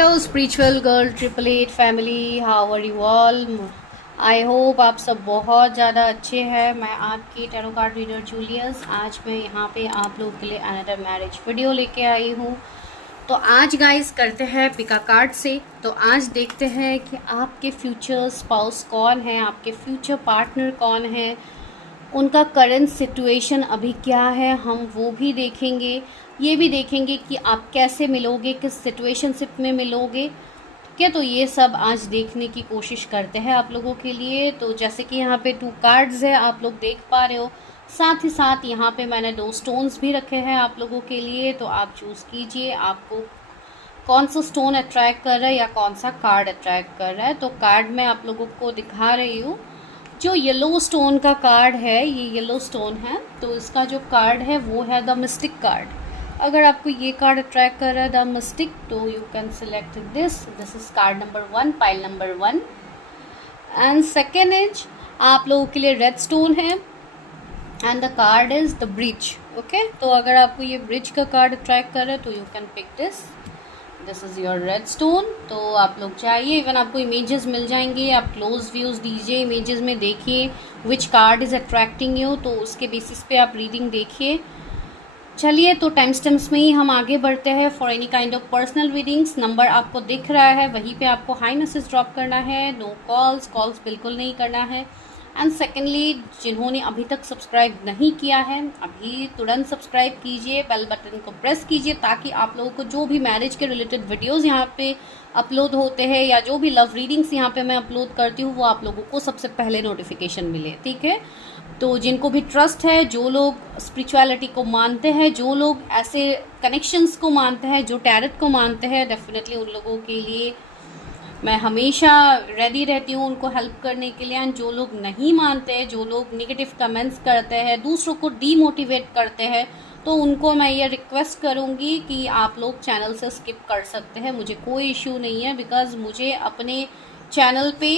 Hello spiritual girl 888 family, how are you all. I hope आप सब बहुत ज़्यादा अच्छे हैं। मैं आपकी टैरो कार्ड रीडर जूलियस। आज मैं यहाँ पे आप लोगों के लिए अनदर मैरिज वीडियो लेके आई हूँ। तो आज गाइस करते हैं पिका कार्ड से। तो आज देखते हैं कि आपके फ्यूचर स्पाउस कौन है, आपके फ्यूचर पार्टनर कौन है, उनका करंट सिचुएशन अभी क्या है, हम वो भी देखेंगे। ये भी देखेंगे कि आप कैसे मिलोगे, किस सिचुएशनशिप में मिलोगे, ठीक है। तो ये सब आज देखने की कोशिश करते हैं आप लोगों के लिए। तो जैसे कि यहाँ पे 2 कार्ड्स है, आप लोग देख पा रहे हो। साथ ही साथ यहाँ पे मैंने 2 स्टोन्स भी रखे हैं आप लोगों के लिए। तो आप चूज़ कीजिए आपको कौन सा स्टोन अट्रैक्ट कर रहा है या कौन सा कार्ड अट्रैक्ट कर रहा है। तो कार्ड मैं आप लोगों को दिखा रही हूँ। जो येलो स्टोन का कार्ड है, ये येलो स्टोन है, तो इसका जो कार्ड है वो है द मिस्टिक कार्ड। अगर आपको ये कार्ड अट्रैक्ट कर रहा है द मिस्टिक, तो you can select this is called number 1, pile number 1। And second is आप लोगों के लिए रेड स्टोन है and the card is the bridge. Okay, तो अगर आपको ये ब्रिज का कार्ड अट्रैक्ट कर रहा है तो you can pick this is your red stone. तो आप लोग चाहिए, इवन आपको इमेजेस मिल जाएंगे, आप क्लोज व्यूज़ दीजिए, इमेजेस में देखिए विच कार्ड इज़ अट्रैक्टिंग यू, तो उसके बेसिस पे आप रीडिंग देखिए। चलिए, तो टाइम स्टैम्प्स में ही हम आगे बढ़ते हैं for any kind of personal readings. Number आपको दिख रहा है, वहीं पे आपको हाई मैसेज ड्रॉप करना है। नो कॉल्स बिल्कुल नहीं करना है। एंड सेकेंडली, जिन्होंने अभी तक सब्सक्राइब नहीं किया है, अभी तुरंत सब्सक्राइब कीजिए, बेल बटन को प्रेस कीजिए, ताकि आप लोगों को जो भी मैरिज के रिलेटेड वीडियोस यहाँ पे अपलोड होते हैं या जो भी लव रीडिंग्स यहाँ पे मैं अपलोड करती हूँ, वो आप लोगों को सबसे पहले नोटिफिकेशन मिले, ठीक है। तो जिनको भी ट्रस्ट है, जो लोग स्पिरिचुअलिटी को मानते हैं, जो लोग ऐसे कनेक्शंस को मानते हैं, जो टैरेट को मानते हैं, डेफिनेटली उन लोगों के लिए मैं हमेशा रेडी रहती हूँ उनको हेल्प करने के लिए। एंड जो लोग नहीं मानते हैं, जो लोग नेगेटिव कमेंट्स करते हैं, दूसरों को डीमोटिवेट करते हैं, तो उनको मैं ये रिक्वेस्ट करूँगी कि आप लोग चैनल से स्किप कर सकते हैं। मुझे कोई इश्यू नहीं है, बिकॉज मुझे अपने चैनल पे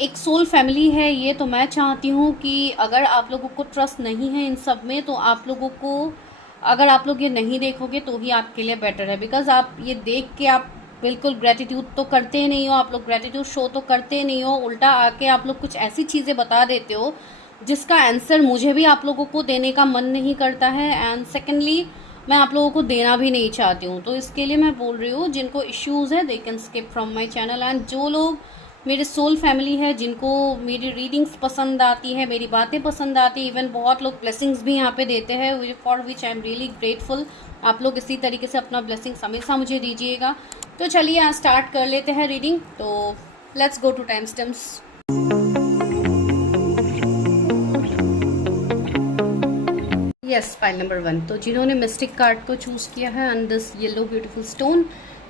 एक सोल फैमिली है ये, तो मैं चाहती हूँ कि अगर आप लोगों को ट्रस्ट नहीं है इन सब में, तो आप लोगों को, अगर आप लोग ये नहीं देखोगे तो ही आपके लिए बेटर है। बिकॉज आप ये देख के आप बिल्कुल ग्रेटिट्यूड तो करते नहीं हो, आप लोग ग्रेटिट्यूड शो तो करते नहीं हो, उल्टा आके आप लोग कुछ ऐसी चीज़ें बता देते हो जिसका आंसर मुझे भी आप लोगों को देने का मन नहीं करता है। एंड सेकेंडली, मैं आप लोगों को देना भी नहीं चाहती हूँ। तो इसके लिए मैं बोल रही हूँ, जिनको इश्यूज़ है they can skip from my channel. And जो लोग मेरे सोल फैमिली है, जिनको मेरी रीडिंग्स पसंद आती है, मेरी बातें पसंद आती है, इवन बहुत लोग ब्लेसिंग्स भी यहाँ पे देते हैं, for which I am really grateful. आप लोग इसी तरीके से अपना ब्लेसिंग्स हमेशा मुझे दीजिएगा। तो चलिए आज स्टार्ट कर लेते हैं रीडिंग। तो let's go to time stamps. Yes, pile number 1। तो जिन्होंने मिस्टिक कार्ड को चूज़ किया है and this yellow beautiful stone,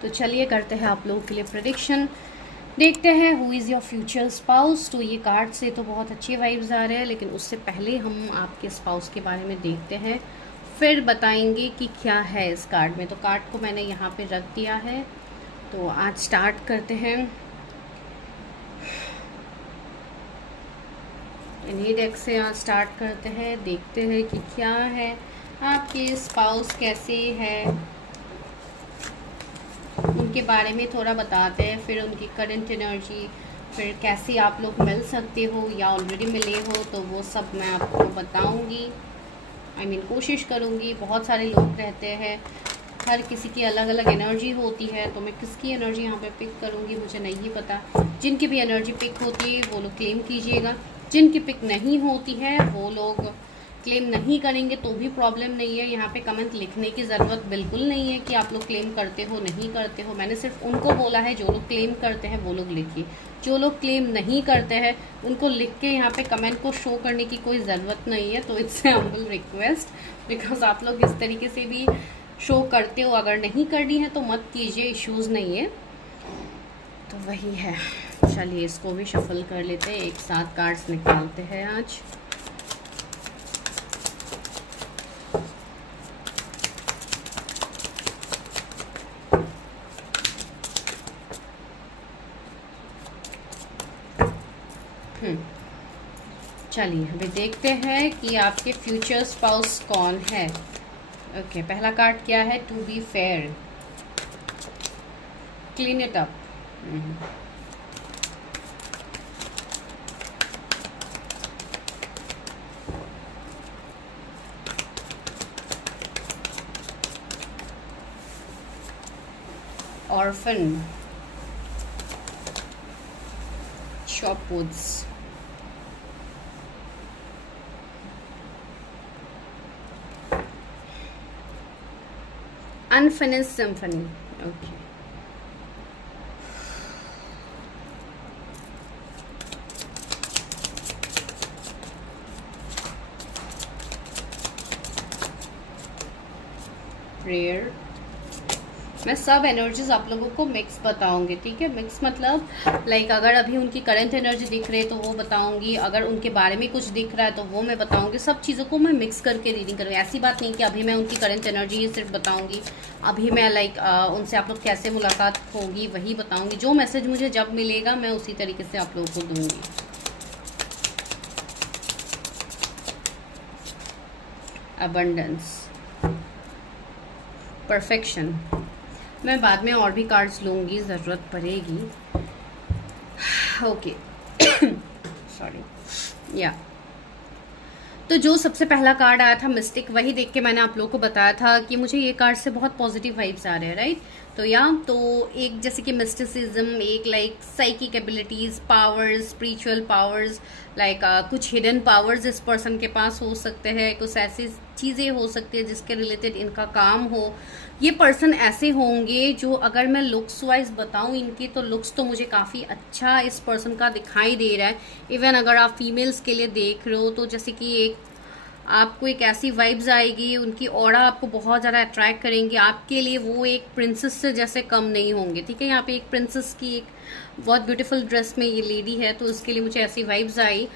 तो चलिए करते हैं आप लोगों के लिए प्रेडिक्शन। देखते हैं who is your future spouse. तो ये कार्ड से तो बहुत अच्छे वाइब्स आ रहे हैं, लेकिन उससे पहले हम आपके स्पाउस के बारे में देखते हैं, फिर बताएंगे कि क्या है इस कार्ड में। तो कार्ड को मैंने यहाँ पे रख दिया है। तो आज स्टार्ट करते हैं। इन्हीं डेक से आज स्टार्ट करते हैं, देखते हैं कि क्या है, आपके स्पाउस कैसे है, उनके बारे में थोड़ा बताते हैं, फिर उनकी करंट एनर्जी, फिर कैसे आप लोग मिल सकते हो या ऑलरेडी मिले हो, तो वो सब मैं आपको बताऊंगी। कोशिश करूंगी। बहुत सारे लोग रहते हैं, हर किसी की अलग अलग एनर्जी होती है, तो मैं किसकी एनर्जी यहाँ पे पिक करूँगी मुझे नहीं पता। जिनकी भी एनर्जी पिक होती है वो लोग क्लेम कीजिएगा, जिनकी पिक नहीं होती है वो लोग क्लेम नहीं करेंगे तो भी प्रॉब्लम नहीं है। यहाँ पे कमेंट लिखने की ज़रूरत बिल्कुल नहीं है कि आप लोग क्लेम करते हो नहीं करते हो। मैंने सिर्फ उनको बोला है जो लोग क्लेम करते हैं वो लोग लिखिए, जो लोग क्लेम नहीं करते हैं उनको लिख के यहाँ पे कमेंट को शो करने की कोई ज़रूरत नहीं है। तो इट्स हम्बल रिक्वेस्ट, बिकॉज आप लोग इस तरीके से भी शो करते हो। अगर नहीं करनी है तो मत कीजिए, इश्यूज़ नहीं है। तो वही है। चलिए इसको भी शफल कर लेते हैं, एक साथ कार्ड्स निकालते हैं आज। चलिए अभी देखते हैं कि आपके फ्यूचर स्पाउस कौन है। ओके, पहला कार्ड क्या है, to be fair. Clean it up. Orphan, shop woods, unfinished symphony. Okay. Prayer. मैं सब एनर्जीज आप लोगों को मिक्स बताऊंगी, ठीक है। मिक्स मतलब लाइक अगर अभी उनकी करंट एनर्जी दिख रही है तो वो बताऊंगी, अगर उनके बारे में कुछ दिख रहा है तो वो मैं बताऊंगी। सब चीज़ों को मैं मिक्स करके रीडिंग करूँगी। ऐसी बात नहीं कि अभी मैं उनकी करंट एनर्जी ही सिर्फ बताऊंगी, अभी मैं लाइक उनसे आप लोग कैसे मुलाकात होगी वही बताऊंगी। जो मैसेज मुझे जब मिलेगा मैं उसी तरीके से आप लोगों को दूंगी। Abundance, perfection. मैं बाद में और भी कार्ड्स लूँगी, ज़रूरत पड़ेगी। ओके, सॉरी या तो जो सबसे पहला कार्ड आया था मिस्टिक, वही देख के मैंने आप लोगों को बताया था कि मुझे ये कार्ड से बहुत पॉजिटिव वाइब्स आ रहे हैं, राइट। तो एक जैसे कि मिस्टिसिज्म, एक like psychic abilities, powers, spiritual powers, like कुछ हिडन पावर्स इस पर्सन के पास हो सकते हैं, कुछ ऐसी चीज़ें हो सकती है जिसके रिलेटेड इनका काम हो। ये पर्सन ऐसे होंगे जो, अगर मैं लुक्स वाइज बताऊं इनकी, तो लुक्स तो मुझे काफ़ी अच्छा इस पर्सन का दिखाई दे रहा है। इवन अगर आप फीमेल्स के लिए देख रहे हो तो जैसे कि आपको एक ऐसी वाइब्स आएगी, उनकी ऑरा आपको बहुत ज़्यादा अट्रैक्ट करेंगी। आपके लिए वो एक प्रिंसेस से जैसे कम नहीं होंगे, ठीक है। यहाँ पे एक प्रिंसेस की एक बहुत ब्यूटीफुल ड्रेस में ये लेडी है, तो उसके लिए मुझे ऐसी वाइब्स आई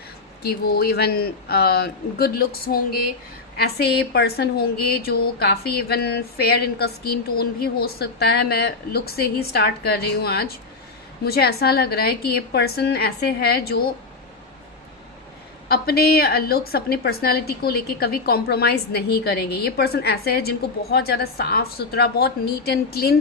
कि वो इवन गुड लुक्स होंगे। ऐसे पर्सन होंगे जो काफ़ी इवन फेयर, इनका स्किन टोन भी हो सकता है। मैं लुक से ही स्टार्ट कर रही हूँ आज। मुझे ऐसा लग रहा है कि ये पर्सन ऐसे है जो अपने लुक्स, अपनी पर्सनालिटी को लेके कभी कॉम्प्रोमाइज़ नहीं करेंगे। ये पर्सन ऐसे है जिनको बहुत ज़्यादा साफ सुथरा, बहुत नीट एंड क्लीन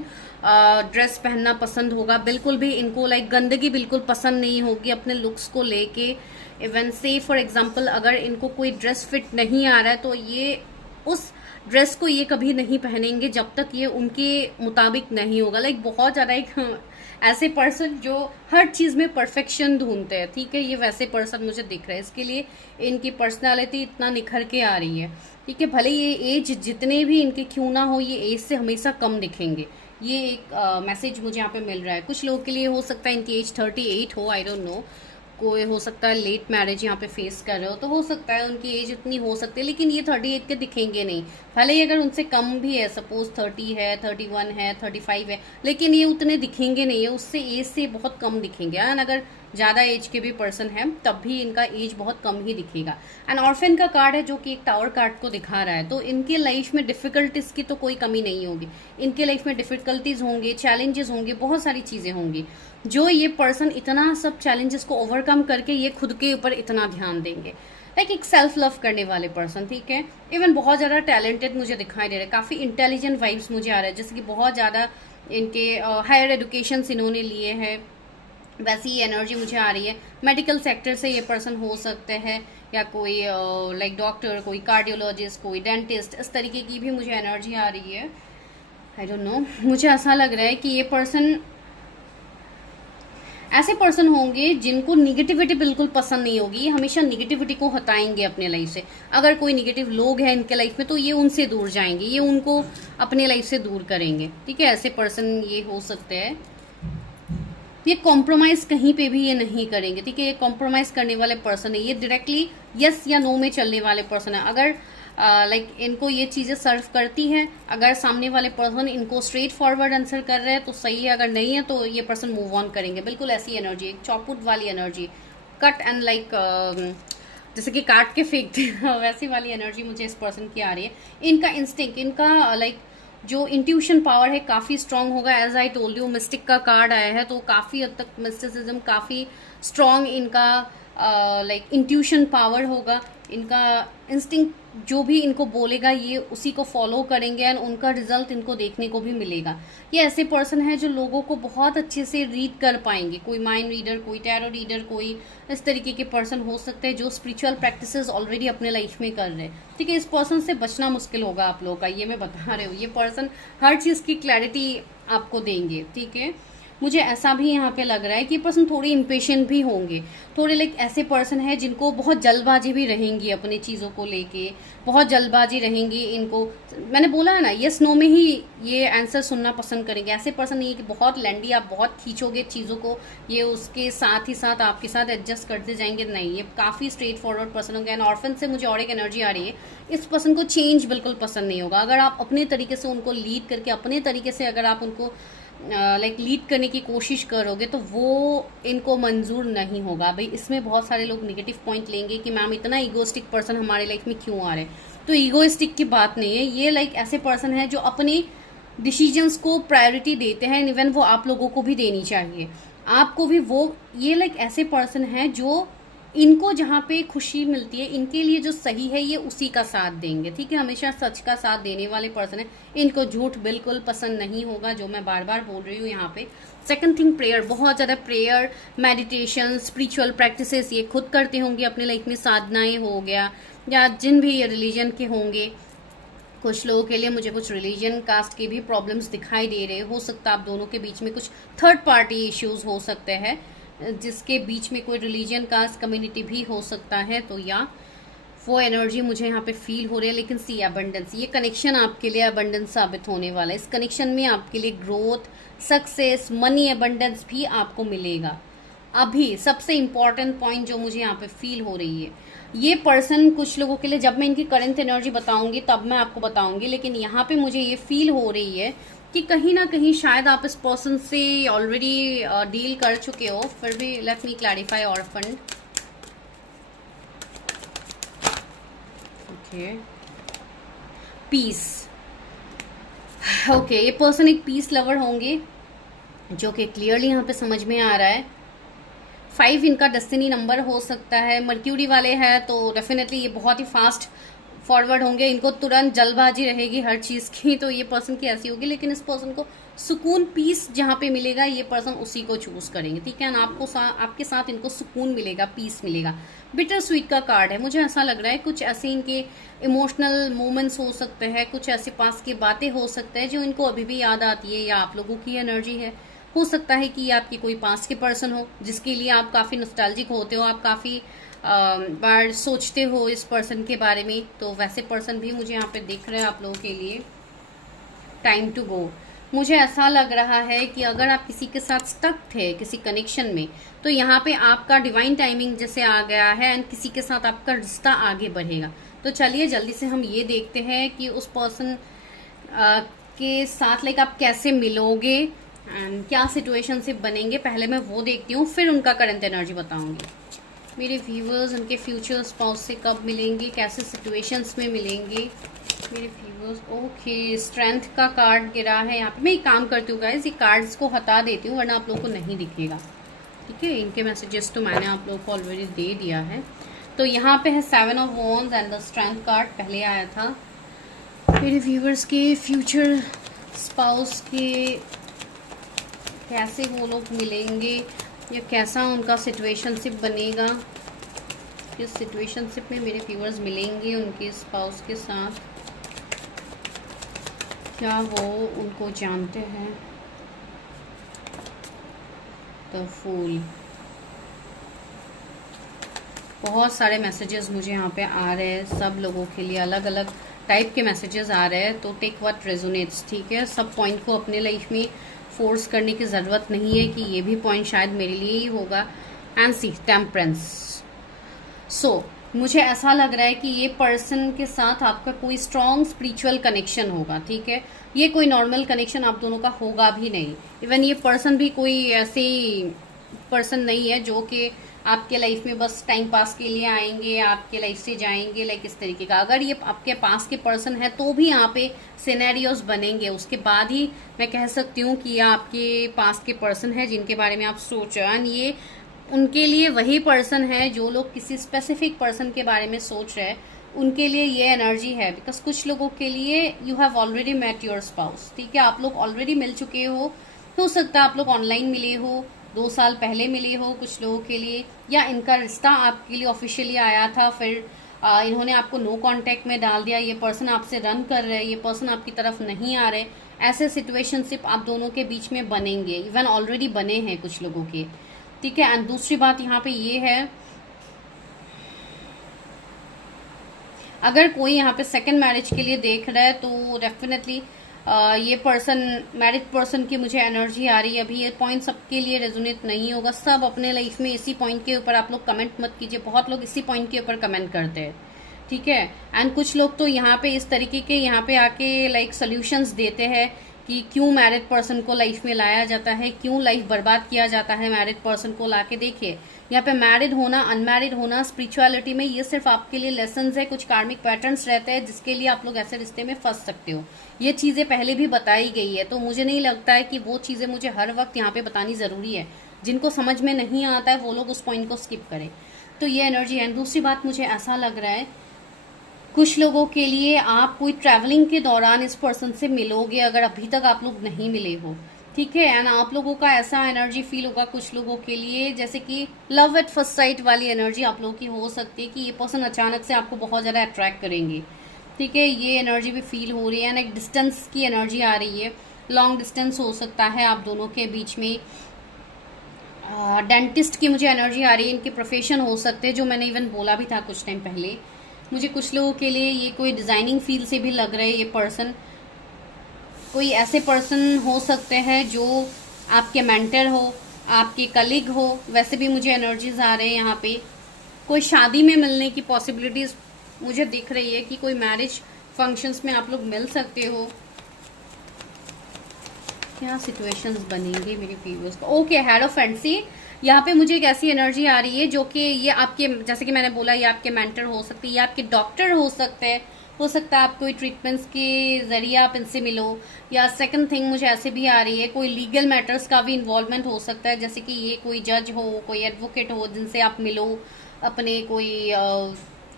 ड्रेस पहनना पसंद होगा। बिल्कुल भी इनको लाइक गंदगी बिल्कुल पसंद नहीं होगी अपने लुक्स को लेके। इवन से फॉर एग्जांपल अगर इनको कोई ड्रेस फिट नहीं आ रहा है तो ये उस ड्रेस को ये कभी नहीं पहनेंगे जब तक ये उनके मुताबिक नहीं होगा। लाइक बहुत ज़्यादा एक ऐसे पर्सन जो हर चीज़ में परफेक्शन ढूंढते हैं, ठीक है। ये वैसे पर्सन मुझे दिख रहा है, इसके लिए इनकी पर्सनालिटी इतना निखर के आ रही है, ठीक है। भले ये एज जितने भी इनके क्यों ना हो, ये एज से हमेशा कम दिखेंगे। ये एक मैसेज मुझे यहाँ पे मिल रहा है। कुछ लोगों के लिए हो सकता है इनकी एज 38 हो, आई डोंट नो। कोई हो सकता है लेट मैरिज यहाँ पे फेस कर रहे हो, तो हो सकता है उनकी एज इतनी हो सकती है, लेकिन ये 38 के दिखेंगे नहीं। भले ही अगर उनसे कम भी है, सपोज 30 है, 31 है, 35 है, लेकिन ये उतने दिखेंगे नहीं है, उससे एज से बहुत कम दिखेंगे। एंड अगर ज़्यादा एज के भी पर्सन है तब भी इनका एज बहुत कम ही दिखेगा। एंड ऑर्फन का कार्ड है जो कि एक टावर कार्ड को दिखा रहा है। तो इनके लाइफ में डिफिकल्टीज की तो कोई कमी नहीं होगी। इनके लाइफ में डिफिकल्टीज होंगे, चैलेंजेस होंगे, बहुत सारी चीज़ें होंगी जो ये पर्सन इतना सब चैलेंजेस को ओवरकम करके ये खुद के ऊपर इतना ध्यान देंगे। लाइक एक सेल्फ लव करने वाले पर्सन, ठीक है। इवन बहुत ज़्यादा टैलेंटेड मुझे दिखाई दे रहा है, काफ़ी इंटेलिजेंट वाइब्स मुझे आ रहा है, जैसे कि बहुत ज़्यादा इनके हायर एजुकेशन इन्होंने लिए हैं, वैसी ही एनर्जी मुझे आ रही है। मेडिकल सेक्टर से ये पर्सन हो सकते हैं, या कोई लाइक डॉक्टर, कोई कार्डियोलॉजिस्ट, कोई डेंटिस्ट, इस तरीके की भी मुझे एनर्जी आ रही है। आई डोंट नो, मुझे ऐसा लग रहा है कि ये पर्सन ऐसे पर्सन होंगे जिनको निगेटिविटी बिल्कुल पसंद नहीं होगी। हमेशा निगेटिविटी को हटाएंगे अपने लाइफ से। अगर कोई निगेटिव लोग हैं इनके लाइफ में तो ये उनसे दूर जाएंगे, ये उनको अपने लाइफ से दूर करेंगे, ठीक है। ऐसे पर्सन ये हो सकते हैं। ये कॉम्प्रोमाइज कहीं पे भी ये नहीं करेंगे, ठीक है। ये कॉम्प्रोमाइज करने वाले पर्सन है, ये डायरेक्टली यस या नो में चलने वाले पर्सन है। अगर लाइक इनको ये चीज़ें सर्व करती हैं, अगर सामने वाले पर्सन इनको स्ट्रेट फॉरवर्ड आंसर कर रहे हैं तो सही है, अगर नहीं है तो ये पर्सन मूव ऑन करेंगे। बिल्कुल ऐसी एनर्जी, एक चॉपवुड वाली एनर्जी, कट एंड लाइक जैसे कि काट के फेंकते हैं वैसी वाली एनर्जी मुझे इस पर्सन की आ रही है। इनका इंस्टिंक्ट, इनका लाइक जो इंट्यूशन पावर है काफ़ी स्ट्रांग होगा। As I told you, mystic का कार्ड आया है तो काफ़ी हद तक मिस्टिसिज्म काफ़ी स्ट्रांग इनका लाइक इंट्यूशन पावर होगा, इनका इंस्टिंक्ट जो भी इनको बोलेगा ये उसी को फॉलो करेंगे एंड उनका रिजल्ट इनको देखने को भी मिलेगा। ये ऐसे पर्सन है जो लोगों को बहुत अच्छे से रीड कर पाएंगे, कोई माइंड रीडर, कोई टैरो रीडर, कोई इस तरीके के पर्सन हो सकते हैं जो स्पिरिचुअल प्रैक्टिसेस ऑलरेडी अपने लाइफ में कर रहे हैं। ठीक है, इस पर्सन से बचना मुश्किल होगा आप लोगों का, ये मैं बता रही हूँ। ये पर्सन हर चीज़ की क्लैरिटी आपको देंगे। ठीक है, मुझे ऐसा भी यहाँ पे लग रहा है कि पर्सन थोड़ी इम्पेशेंट भी होंगे, थोड़े लाइक ऐसे पर्सन है जिनको बहुत जल्दबाजी भी रहेंगी अपनी चीज़ों को लेके, बहुत जल्दबाजी रहेंगी इनको। मैंने बोला है ना, यस नो में ही ये आंसर सुनना पसंद करेंगे। ऐसे पर्सन नहीं है कि बहुत लैंडी आप बहुत खींचोगे चीज़ों को, ये उसके साथ ही साथ आपके साथ एडजस्ट करते जाएंगे, नहीं, ये काफ़ी स्ट्रेट फॉरवर्ड पर्सन होंगे। एंड ऑर्फन से मुझे और एक एनर्जी आ रही है, इस पर्सन को चेंज बिल्कुल पसंद नहीं होगा। अगर आप अपने तरीके से उनको लीड करके, अपने तरीके से अगर आप उनको लाइक लीड करने की कोशिश करोगे तो वो इनको मंजूर नहीं होगा। भाई इसमें बहुत सारे लोग नेगेटिव पॉइंट लेंगे कि मैम इतना ईगोइस्टिक पर्सन हमारे लाइफ में क्यों आ रहे हैं। तो ईगोइस्टिक की बात नहीं है, ये लाइक ऐसे पर्सन है जो अपने डिसीजंस को प्रायोरिटी देते हैं, इवन वो आप लोगों को भी देनी चाहिए, आपको भी। वो ये लाइक ऐसे पर्सन है जो इनको जहाँ पे खुशी मिलती है, इनके लिए जो सही है ये उसी का साथ देंगे। ठीक है, हमेशा सच का साथ देने वाले पर्सन है, इनको झूठ बिल्कुल पसंद नहीं होगा, जो मैं बार बार बोल रही हूँ यहाँ पे। सेकंड थिंग, प्रेयर, बहुत ज़्यादा प्रेयर, मेडिटेशन, स्पिरिचुअल प्रैक्टिसेस ये खुद करते होंगे अपने लाइफ में, साधनाएं हो गया, या जिन भी रिलीजन के होंगे। कुछ लोगों के लिए मुझे कुछ रिलीजन कास्ट के भी प्रॉब्लम्स दिखाई दे रहे, हो सकता है आप दोनों के बीच में कुछ थर्ड पार्टी इश्यूज हो सकते हैं, जिसके बीच में कोई रिलीजन कास्ट कम्युनिटी भी हो सकता है। तो या वो एनर्जी मुझे यहाँ पे फील हो रही है। लेकिन सी अबंडेंस, ये कनेक्शन आपके लिए अबंडेंस साबित होने वाला है। इस कनेक्शन में आपके लिए ग्रोथ, सक्सेस, मनी अबंडेंस भी आपको मिलेगा। अभी सबसे इम्पॉर्टेंट पॉइंट जो मुझे यहाँ पे फील हो रही है, ये पर्सन कुछ लोगों के लिए, जब मैं इनकी करंट एनर्जी बताऊंगी तब मैं आपको बताऊंगी, लेकिन यहाँ पे मुझे ये फील हो रही है कि कहीं ना कहीं शायद आप इस पर्सन से ऑलरेडी डील कर चुके हो। फिर भी let me clarify orphan. Okay, peace. Okay, ये पर्सन एक पीस लवर होंगे, जो कि क्लियरली यहाँ पे समझ में आ रहा है। 5 इनका डेस्टिनी नंबर हो सकता है, मर्क्यूरी वाले हैं तो डेफिनेटली ये बहुत ही फास्ट फॉरवर्ड होंगे, इनको तुरंत जल्दबाजी रहेगी हर चीज़ की, तो ये पर्सन की ऐसी होगी। लेकिन इस पर्सन को सुकून, पीस जहाँ पे मिलेगा ये पर्सन उसी को चूज करेंगे। ठीक है, ना आपको आपके साथ इनको सुकून मिलेगा, पीस मिलेगा। बिटर स्वीट का कार्ड है, मुझे ऐसा लग रहा है कुछ ऐसे इनके इमोशनल मोमेंट्स हो सकते हैं, कुछ ऐसे पास की बातें हो सकते हैं जो इनको अभी भी याद आती है, या आप लोगों की एनर्जी है। हो सकता है कि ये आपकी कोई पास के पर्सन हो जिसके लिए आप काफ़ी नॉस्टैल्जिक होते हो, आप काफ़ी बार सोचते हो इस पर्सन के बारे में। तो वैसे पर्सन भी मुझे यहाँ पे दिख रहे हैं आप लोगों के लिए। टाइम टू गो, मुझे ऐसा लग रहा है कि अगर आप किसी के साथ स्टक थे किसी कनेक्शन में, तो यहाँ पे आपका डिवाइन टाइमिंग जैसे आ गया है एंड किसी के साथ आपका रिश्ता आगे बढ़ेगा। तो चलिए जल्दी से हम ये देखते हैं कि उस पर्सन के साथ लाइक आप कैसे मिलोगे एंड क्या सिचुएशन से बनेंगे। पहले मैं वो देखती हूँ, फिर उनका करंट एनर्जी बताऊंगी। मेरे व्यूवर्स उनके फ्यूचर स्पाउस से कब मिलेंगे, कैसे सिचुएशंस में मिलेंगे मेरे व्यूवर्स। ओके, स्ट्रेंथ का कार्ड गिरा है यहाँ पे। मैं एक काम करती हूँ गाइस, ये कार्ड्स को हटा देती हूँ वरना आप लोगों को नहीं दिखेगा। ठीक है, इनके मैसेजेस तो मैंने आप लोगों को ऑलरेडी दे दिया है। तो यहाँ पे है 7 of wands and the strength card पहले आया था। मेरे व्यूवर्स के फ्यूचर स्पाउस के कैसे वो लोग मिलेंगे, या कैसा उनका सिचुएशनशिप बनेगा, किस सिचुएशनशिप में मेरे व्यूअर्स मिलेंगे उनके स्पाउस के साथ, क्या वो उनको जानते हैं। द फूल, बहुत सारे मैसेजेस मुझे यहाँ पे आ रहे हैं, सब लोगों के लिए अलग अलग टाइप के मैसेजेस आ रहे हैं। तो टेक व्हाट रेजोनेट्स। ठीक है, सब पॉइंट को अपने लाइफ में फोर्स करने की ज़रूरत नहीं है कि ये भी पॉइंट शायद मेरे लिए ही होगा। And C temperance. सो मुझे ऐसा लग रहा है कि ये पर्सन के साथ आपका कोई स्ट्रॉन्ग स्पिरिचुअल कनेक्शन होगा। ठीक है, ये कोई नॉर्मल कनेक्शन आप दोनों का होगा भी नहीं। इवन ये पर्सन भी कोई ऐसे पर्सन नहीं है जो कि आपके लाइफ में बस टाइम पास के लिए आएंगे, आपके लाइफ से जाएंगे, लाइक इस तरीके का। अगर ये आपके पास के पर्सन है तो भी यहाँ पे सिनेरियोज बनेंगे, उसके बाद ही मैं कह सकती हूँ कि ये आपके पास के पर्सन है जिनके बारे में आप सोचो। एंड ये उनके लिए वही पर्सन है जो लोग किसी स्पेसिफिक पर्सन के बारे में सोच रहे हैं, उनके लिए ये एनर्जी है। बिकॉज कुछ लोगों के लिए you have already met your spouse, ठीक है, आप लोग ऑलरेडी मिल चुके हो सकता है आप लोग ऑनलाइन मिले हो, 2 साल पहले मिले हो कुछ लोगों के लिए, या इनका रिश्ता आपके लिए ऑफिशियली आया था, फिर इन्होंने आपको नो कांटेक्ट में डाल दिया, ये पर्सन आपसे रन कर रहे हैं, ये पर्सन आपकी तरफ नहीं आ रहे। ऐसे सिचुएशनशिप आप दोनों के बीच में बनेंगे, इवन ऑलरेडी बने हैं कुछ लोगों के, ठीक है। एंड दूसरी बात यहाँ पे ये है, अगर कोई यहाँ पे सेकंड मैरिज के लिए देख रहा है तो डेफिनेटली ये पर्सन, मैरिड पर्सन की मुझे एनर्जी आ रही है। अभी ये पॉइंट सबके लिए रेजोनेट नहीं होगा, सब अपने लाइफ में इसी पॉइंट के ऊपर आप लोग कमेंट मत कीजिए, बहुत लोग इसी पॉइंट के ऊपर कमेंट करते हैं, ठीक है। एंड कुछ लोग तो यहाँ पे इस तरीके के यहाँ पे आके लाइक सोल्यूशंस देते हैं कि क्यों मैरिड पर्सन को लाइफ में लाया जाता है, क्यों लाइफ बर्बाद किया जाता है मैरिड पर्सन को लाके। देखिए यहाँ पे मैरिड होना, अनमैरिड होना स्पिरिचुअलिटी में ये सिर्फ आपके लिए लेसन्स है, कुछ कार्मिक पैटर्न्स रहते हैं जिसके लिए आप लोग ऐसे रिश्ते में फंस सकते हो। ये चीजें पहले भी बताई गई है, तो मुझे नहीं लगता है कि वो चीजें मुझे हर वक्त यहाँ पे बतानी जरूरी है। जिनको समझ में नहीं आता है वो लोग उस पॉइंट को स्किप करें। तो ये एनर्जी है। दूसरी बात, मुझे ऐसा लग रहा है कुछ लोगों के लिए आप कोई ट्रैवलिंग के दौरान इस पर्सन से मिलोगे, अगर अभी तक आप लोग नहीं मिले हो, ठीक है। एंड आप लोगों का ऐसा एनर्जी फील होगा कुछ लोगों के लिए जैसे कि लव एट फर्स्ट साइट वाली एनर्जी आप लोगों की हो सकती है कि ये पर्सन अचानक से आपको बहुत ज़्यादा अट्रैक्ट करेंगे, ठीक है। ये एनर्जी भी फील हो रही है। एंड एक डिस्टेंस की एनर्जी आ रही है, लॉन्ग डिस्टेंस हो सकता है आप दोनों के बीच में। डेंटिस्ट की मुझे एनर्जी आ रही है, इनके प्रोफेशन हो सकते हैं, जो मैंने इवन बोला भी था कुछ टाइम पहले। मुझे कुछ लोगों के लिए ये कोई डिजाइनिंग फील्ड से भी लग रहा है, ये पर्सन कोई ऐसे पर्सन हो सकते हैं जो आपके मेंटर हो, आपके कलीग हो। वैसे भी मुझे एनर्जीज आ रहे हैं यहाँ पे, कोई शादी में मिलने की पॉसिबिलिटीज मुझे दिख रही है कि कोई मैरिज फंक्शंस में आप लोग मिल सकते हो। क्या सिचुएशंस बनेंगी मेरे व्यूअर्स को। ओके, हेरोफेंसी, यहाँ पे मुझे एक ऐसी एनर्जी आ रही है जो कि ये आपके, जैसे कि मैंने बोला, ये आपके मेंटर हो सकते हैं, ये आपके डॉक्टर हो सकते हैं, हो सकता है आप कोई ट्रीटमेंट्स के जरिए आप इनसे मिलो। या सेकंड थिंग मुझे ऐसे भी आ रही है कोई लीगल मैटर्स का भी इन्वॉल्वमेंट हो सकता है, जैसे कि ये कोई जज हो, कोई एडवोकेट हो जिनसे आप मिलो अपने कोई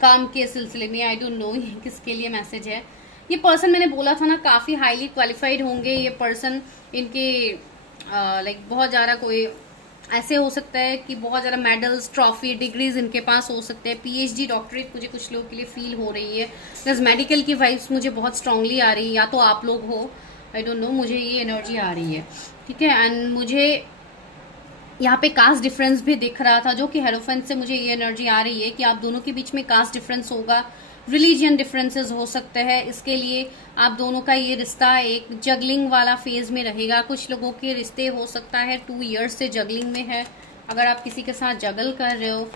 काम के सिलसिले में। आई डोंट नो ये किसके लिए मैसेज है। ये पर्सन मैंने बोला था ना काफ़ी हाईली क्वालिफाइड होंगे ये पर्सन, इनके लाइक बहुत ज़्यादा कोई ऐसे हो सकता है कि बहुत ज़्यादा मेडल्स, ट्रॉफी, डिग्रीज इनके पास हो सकते हैं। पीएचडी, डॉक्टरेट मुझे कुछ लोगों के लिए फील हो रही है। प्लस मेडिकल की वाइब्स मुझे बहुत स्ट्रांगली आ रही है, या तो आप लोग हो, आई डोंट नो, मुझे ये एनर्जी आ रही है, ठीक है। एंड मुझे यहाँ पे कास्ट डिफरेंस भी दिख रहा था, जो कि हेरोफेंट से मुझे ये एनर्जी आ रही है कि आप दोनों के बीच में कास्ट डिफरेंस होगा, रिलीजियन डिफरेंसेस हो सकते हैं। इसके लिए आप दोनों का ये रिश्ता एक जगलिंग वाला फेज में रहेगा। कुछ लोगों के रिश्ते हो सकता है 2 इयर्स से जगलिंग में है। अगर आप किसी के साथ जगल कर रहे हो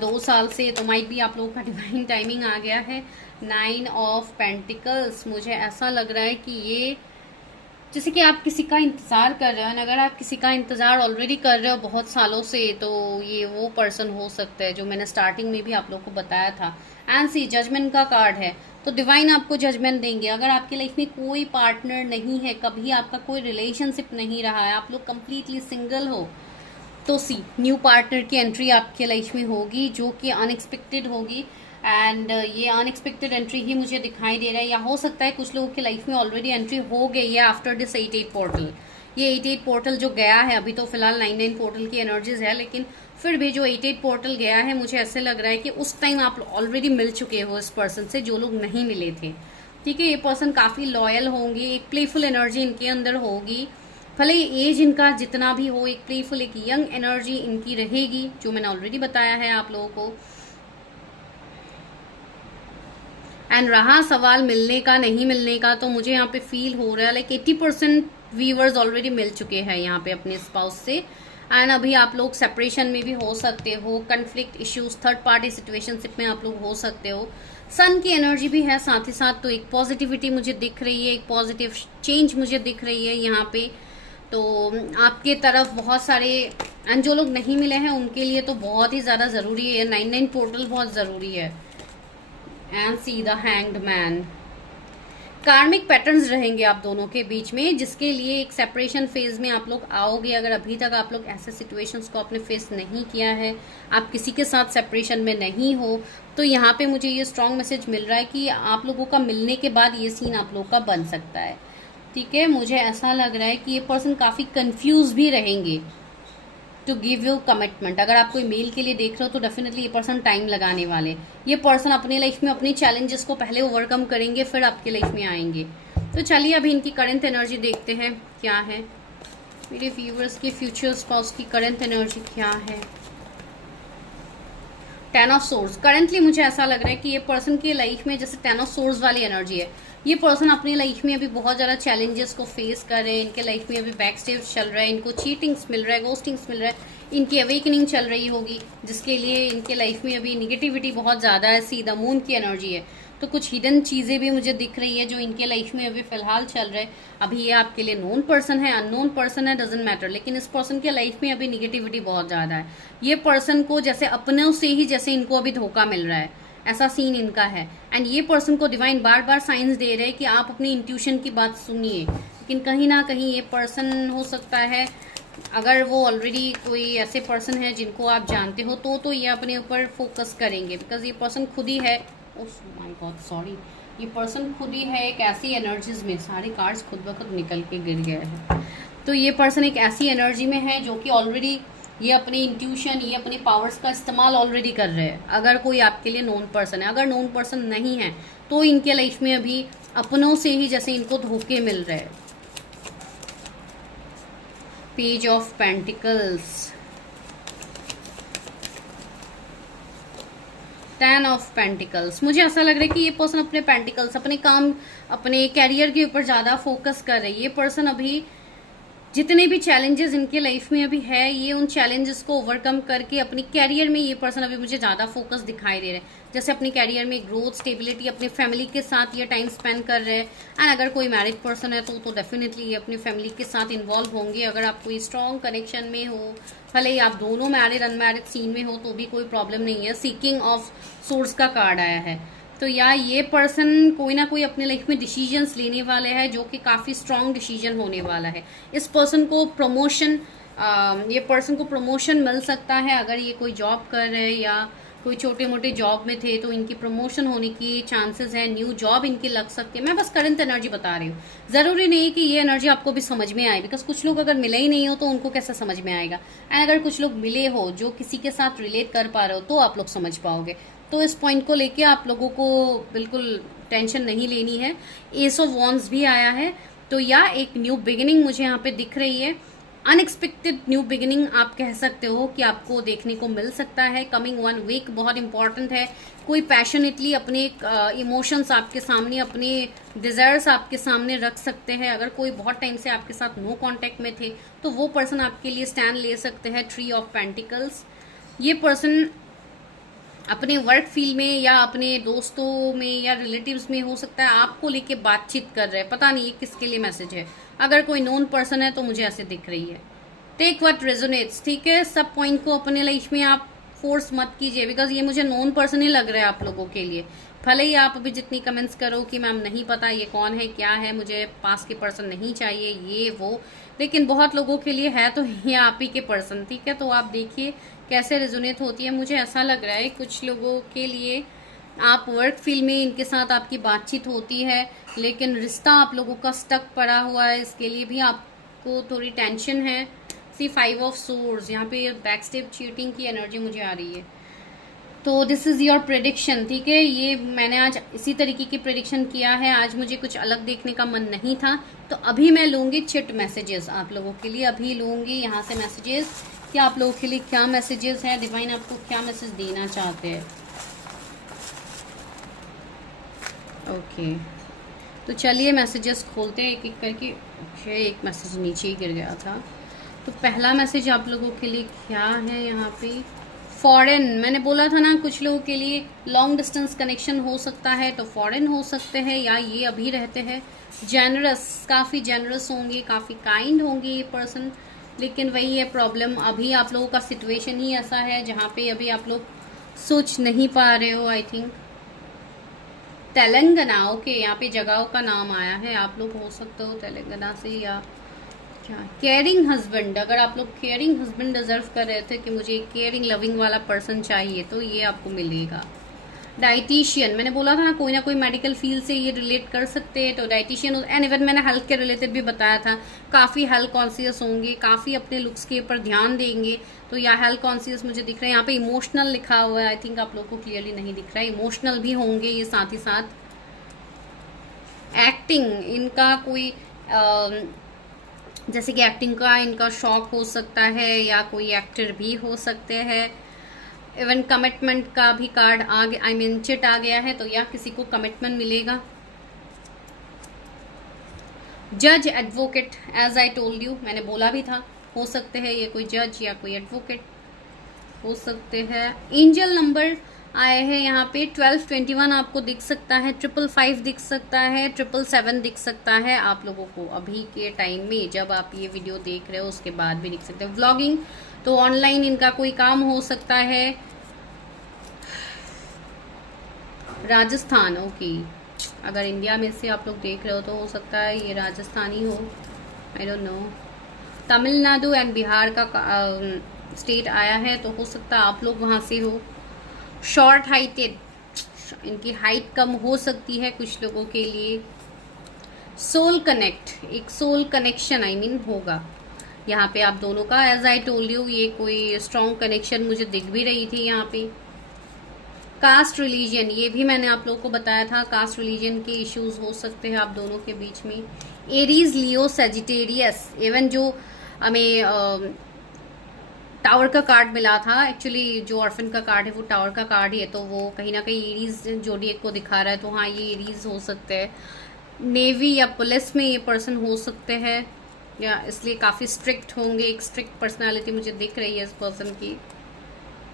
2 साल से, तो माइट भी आप लोगों का डिवाइन टाइमिंग आ गया है। 9 ऑफ पेंटिकल्स, मुझे ऐसा लग रहा है कि ये जैसे कि आप किसी का इंतज़ार कर रहे हो, अगर आप किसी का इंतज़ार ऑलरेडी कर रहे हो बहुत सालों से, तो ये वो पर्सन हो सकता है जो मैंने स्टार्टिंग में भी आप लोगों को बताया था। एंड सी, जजमेंट का कार्ड है, तो डिवाइन आपको जजमेंट देंगे। अगर आपकी लाइफ में कोई पार्टनर नहीं है, कभी आपका कोई रिलेशनशिप नहीं रहा है, आप लोग कंप्लीटली सिंगल हो, तो सी न्यू पार्टनर की एंट्री आपके लाइफ में होगी जो कि अनएक्सपेक्टेड होगी। एंड ये अनएक्सपेक्टेड एंट्री ही मुझे दिखाई दे रहा है, या हो सकता है कुछ लोगों की लाइफ में ऑलरेडी एंट्री हो गई है आफ्टर दिस 8-8 पोर्टल। ये 8-8 पोर्टल जो गया है, अभी तो फिलहाल 9-9 पोर्टल की एनर्जीज है, लेकिन फिर भी जो 8-8 पोर्टल गया है, मुझे ऐसे लग रहा है कि उस टाइम आप ऑलरेडी मिल चुके हो इस पर्सन से, जो लोग नहीं मिले थे, ठीक है। ये पर्सन काफ़ी लॉयल होंगे, एक प्लेफुल एनर्जी इनके अंदर होगी, भले ही एज इनका जितना भी हो, एक प्लेफुल, एक यंग एनर्जी इनकी रहेगी, जो मैंने ऑलरेडी बताया है आप लोगों को। एंड रहा सवाल मिलने का नहीं मिलने का, तो मुझे यहाँ पे फील हो रहा है लाइक 80% व्यूवर्स ऑलरेडी मिल चुके हैं यहाँ पे अपने स्पाउस से। एंड अभी आप लोग सेपरेशन में भी हो सकते हो, conflict issues, third party situationship में आप लोग हो सकते हो। सन की एनर्जी भी है साथ ही साथ, तो एक पॉजिटिविटी मुझे दिख रही है, एक पॉजिटिव चेंज मुझे दिख रही है यहाँ पे। तो आपके तरफ बहुत सारे, एंड जो लोग नहीं मिले हैं उनके लिए तो बहुत ही ज़्यादा ज़रूरी है, 9-9 पोर्टल बहुत ज़रूरी है। And see the hanged man, कार्मिक पैटर्न्स रहेंगे आप दोनों के बीच में, जिसके लिए एक सेपरेशन फेज में आप लोग आओगे। अगर अभी तक आप लोग ऐसे सिचुएशंस को आपने फेस नहीं किया है, आप किसी के साथ सेपरेशन में नहीं हो, तो यहाँ पे मुझे ये स्ट्रॉन्ग मैसेज मिल रहा है कि आप लोगों का मिलने के बाद ये सीन आप लोग का बन सकता है। ठीक है, मुझे ऐसा लग रहा है कि ये पर्सन काफ़ी कंफ्यूज भी रहेंगे टू गिव यू कमिटमेंट। अगर आप कोई मेल के लिए देख रहे हो तो डेफिनेटली ये पर्सन टाइम लगाने वाले। ये पर्सन अपने लाइफ में अपनी चैलेंजेस को पहले ओवरकम करेंगे, फिर आपके लाइफ में आएंगे। तो चलिए अभी इनकी करंट एनर्जी देखते हैं क्या है। मेरे व्यूवर्स के फ्यूचर स्पाउस की करंट एनर्जी क्या है। 10 ऑफ सोर्स। करंटली मुझे ऐसा लग रहा है कि ये पर्सन की लाइफ में जैसे 10 ऑफ सोर्स वाली एनर्जी है। ये पर्सन अपनी लाइफ में अभी बहुत ज़्यादा चैलेंजेस को फेस कर रहे हैं। इनके लाइफ में अभी बैक स्टेज चल रहा है, इनको चीटिंग्स मिल रहा है, गोस्टिंग्स मिल रहा है, इनकी अवेकनिंग चल रही होगी, जिसके लिए इनके लाइफ में अभी निगेटिविटी बहुत ज़्यादा है। सी द मून की एनर्जी है, तो कुछ हिडन चीज़ें भी मुझे दिख रही है जो इनके लाइफ में अभी फिलहाल चल रहा है। अभी ये आपके लिए नोन पर्सन है, अननोन पर्सन है, डजेंट मैटर, लेकिन इस पर्सन के लाइफ में अभी निगेटिविटी बहुत ज़्यादा है। ये पर्सन को जैसे अपनों से ही जैसे इनको अभी धोखा मिल रहा है, ऐसा सीन इनका है। एंड ये पर्सन को डिवाइन बार बार साइंस दे रहे हैं कि आप अपनी इंट्यूशन की बात सुनिए, लेकिन कहीं ना कहीं ये पर्सन हो सकता है, अगर वो ऑलरेडी कोई ऐसे पर्सन है जिनको आप जानते हो तो ये अपने ऊपर फोकस करेंगे, बिकॉज ये पर्सन खुद ही है। ओह माय गॉड सॉरी, ये पर्सन खुद ही है एक ऐसी एनर्जीज में, सारे कार्ड्स खुद ब खुद निकल के गिर गए हैं। तो ये पर्सन एक ऐसी एनर्जी में है जो कि ऑलरेडी ये अपनी इंट्यूशन, ये अपने पावर्स का इस्तेमाल ऑलरेडी कर रहे हैं। अगर कोई आपके लिए नोन पर्सन है, अगर नोन पर्सन नहीं है तो इनके लाइफ में अभी अपनों से ही जैसे इनको धोखे मिल रहे हैं। Page of pentacles, 10 of pentacles. मुझे ऐसा लग रहा है कि ये पर्सन अपने पेंटिकल्स, अपने काम, अपने कैरियर के ऊपर ज़्यादा फोकस कर रही है। ये पर्सन अभी जितने भी चैलेंजेस इनके लाइफ में अभी है, ये उन चैलेंजेस को ओवरकम करके अपनी कैरियर में ये पर्सन अभी मुझे ज़्यादा फोकस दिखाई दे रहा है। जैसे अपनी कैरियर में ग्रोथ, स्टेबिलिटी, अपने फैमिली के साथ ये टाइम स्पेंड कर रहे हैं। एंड अगर कोई मैरिड पर्सन है तो डेफिनेटली ये अपनी फैमिली के साथ इन्वॉल्व होंगे। अगर आप कोई स्ट्रॉन्ग कनेक्शन में हो, भले ही आप दोनों मैरिड अनमैरिड सीन में हो तो भी कोई प्रॉब्लम नहीं है। सीकिंग ऑफ सोर्स का कार्ड आया है, तो या ये पर्सन कोई ना कोई अपने लाइफ में डिसीजंस लेने वाले हैं जो कि काफ़ी स्ट्रॉन्ग डिसीजन होने वाला है। इस पर्सन को प्रमोशन, ये पर्सन को प्रमोशन मिल सकता है। अगर ये कोई जॉब कर रहे हैं या कोई छोटे मोटे जॉब में थे तो इनकी प्रमोशन होने की चांसेस है, न्यू जॉब इनकी लग सकती है। मैं बस करंट एनर्जी बता रही हूँ, ज़रूरी नहीं कि ये एनर्जी आपको भी समझ में आए, बिकॉज कुछ लोग अगर मिले ही नहीं हो तो उनको कैसे समझ में आएगा। एंड अगर कुछ लोग मिले हो जो किसी के साथ रिलेट कर पा रहे हो तो आप लोग समझ पाओगे। तो इस पॉइंट को लेके आप लोगों को बिल्कुल टेंशन नहीं लेनी है। एस ऑफ वॉन्ड्स भी आया है, तो या एक न्यू बिगिनिंग मुझे यहाँ पे दिख रही है। अनएक्सपेक्टेड न्यू बिगिनिंग आप कह सकते हो कि आपको देखने को मिल सकता है। कमिंग 1 वीक बहुत इंपॉर्टेंट है। कोई पैशनेटली अपने इमोशंस आपके सामने, अपने डिज़ायर्स आपके सामने रख सकते हैं। अगर कोई बहुत टाइम से आपके साथ नो कांटेक्ट में थे तो वो पर्सन आपके लिए स्टैंड ले सकते हैं। 3 ऑफ पेंटिकल्स, ये पर्सन अपने वर्क फील्ड में या अपने दोस्तों में या रिलेटिव्स में हो सकता है आपको लेके बातचीत कर रहे हैं। पता नहीं ये किसके लिए मैसेज है। अगर कोई नोन पर्सन है तो मुझे ऐसे दिख रही है। टेक व्हाट रेजोनेट्स, ठीक है। सब पॉइंट को अपने लाइफ में आप फोर्स मत कीजिए, बिकॉज ये मुझे नोन पर्सन ही लग रहा है आप लोगों के लिए। भले ही आप अभी जितनी कमेंट्स करो कि मैम नहीं पता ये कौन है, क्या है, मुझे पास के पर्सन नहीं चाहिए, ये वो, लेकिन बहुत लोगों के लिए है तो ये आप ही के पर्सन, ठीक है। तो आप देखिए कैसे रेजोनेट होती है। मुझे ऐसा लग रहा है कुछ लोगों के लिए आप वर्क फील्ड में इनके साथ आपकी बातचीत होती है, लेकिन रिश्ता आप लोगों का स्टक पड़ा हुआ है, इसके लिए भी आपको थोड़ी टेंशन है। सी 5 ऑफ सोर्स, यहाँ पे बैक स्टेप चीटिंग की एनर्जी मुझे आ रही है। तो दिस इज़ योर प्रेडिक्शन, ठीक है। ये मैंने आज इसी तरीके की प्रेडिक्शन किया है। आज मुझे कुछ अलग देखने का मन नहीं था, तो अभी मैं लूँगी चिट मैसेजेस आप लोगों के लिए। अभी लूँगी यहाँ से मैसेजेस कि आप लोगों के लिए क्या मैसेजेस है, डिवाइन आपको क्या मैसेज देना चाहते हैं। ओके, तो चलिए मैसेजेस खोलते हैं एक एक करके। ओके, एक मैसेज नीचे ही गिर गया था। तो पहला मैसेज आप लोगों के लिए क्या है यहाँ पे। फॉरेन, मैंने बोला था ना कुछ लोगों के लिए लॉन्ग डिस्टेंस कनेक्शन हो सकता है, तो फॉरेन हो सकते हैं या ये अभी रहते हैं। जेनरस, काफ़ी जेनरस होंगे, काफ़ी काइंड होंगे ये पर्सन, लेकिन वही है प्रॉब्लम, अभी आप लोगों का सिचुएशन ही ऐसा है जहाँ पे अभी आप लोग सोच नहीं पा रहे हो। आई थिंक तेलंगाना, ओके, यहाँ पे जगहों का नाम आया है, आप लोग हो सकते हो तेलंगाना से या क्या। केयरिंग हस्बैंड, अगर आप लोग केयरिंग हस्बैंड डिजर्व कर रहे थे कि मुझे केयरिंग लविंग वाला पर्सन चाहिए, तो ये आपको मिलेगा। डाइटिशियन, मैंने बोला था ना कोई मेडिकल फील्ड से ये रिलेट कर सकते हैं, तो डाइटिशियन। एंड इवन मैंने हेल्थ के रिलेटेड भी बताया था, काफ़ी हेल्थ कॉन्शियस होंगे, काफ़ी अपने लुक्स के ऊपर ध्यान देंगे, तो या हेल्थ कॉन्शियस मुझे दिख रहा है। यहाँ पे इमोशनल लिखा हुआ है, आई थिंक आप लोग को क्लियरली नहीं दिख रहा है, इमोशनल भी होंगे ये साथ ही साथ। एक्टिंग, इनका कोई जैसे कि एक्टिंग का इनका शौक हो सकता है, या कोई एक्टर भी हो सकते हैं। इवन कमिटमेंट का भी कार्ड आ गया, आई मीन चिट आ गया है, तो या किसी को कमिटमेंट मिलेगा। जज advocate, as I told you, मैंने बोला भी था, हो सकते हैं ये कोई जज या कोई एडवोकेट हो सकते हैं। एंजल नंबर आए हैं यहाँ पे 1221 आपको दिख सकता है, 555 दिख सकता है, 777 दिख सकता है आप लोगों को अभी के टाइम में, जब आप ये वीडियो देख रहे हो उसके बाद भी दिख सकते हैं। व्लॉगिंग, तो ऑनलाइन इनका कोई काम हो सकता है। राजस्थान, ओके, अगर इंडिया में से आप लोग देख रहे हो तो हो सकता है ये राजस्थानी हो, I don't know. Tamil Nadu and Bihar का स्टेट आया है, तो हो सकता है आप लोग वहाँ से हो। शॉर्ट हाइटेड, इनकी हाइट कम हो सकती है कुछ लोगों के लिए। सोल कनेक्ट, एक सोल कनेक्शन आई मीन होगा यहाँ पे आप दोनों का। एज आई टोल्ड यू, ये कोई स्ट्रॉन्ग कनेक्शन मुझे दिख भी रही थी यहाँ पे। कास्ट रिलीजन, ये भी मैंने आप लोगों को बताया था, कास्ट रिलीजन के इश्यूज हो सकते हैं आप दोनों के बीच में। एरीज, लियो, सेजिटेरियस, इवन जो हमें टावर का कार्ड मिला था, एक्चुअली जो ऑर्फन का कार्ड है वो टावर का कार्ड ही है, तो वो कहीं ना कहीं एरीज जोडिएक को दिखा रहा है, तो हाँ ये एरीज हो सकते हैं। नेवी या पुलिस में ये पर्सन हो सकते हैं, या इसलिए काफ़ी स्ट्रिक्ट होंगे, एक स्ट्रिक्ट पर्सनालिटी मुझे दिख रही है इस पर्सन की।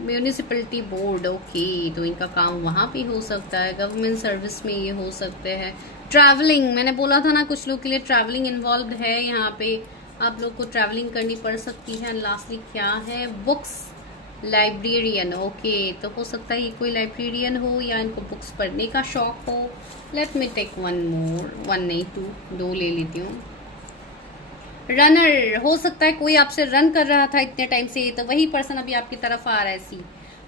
म्यूनिसिपलिटी बोर्ड, ओके, तो इनका काम वहाँ पे हो सकता है। गवर्नमेंट सर्विस में ये हो सकते हैं। ट्रैवलिंग, मैंने बोला था ना कुछ लोग के लिए ट्रैवलिंग इन्वॉल्व है, यहाँ पे आप लोग को ट्रैवलिंग करनी पड़ सकती है। लास्टली क्या है, बुक्स, लाइब्रेरियन, ओके, तो हो सकता है ये कोई लाइब्रेरियन हो या इनको बुक्स पढ़ने का शौक हो। Let me take one more, one नहीं दो ले लेती हूँ। रनर, हो सकता है कोई आपसे रन कर रहा था इतने टाइम से, तो वही पर्सन अभी आपकी तरफ आ रहा है। सी,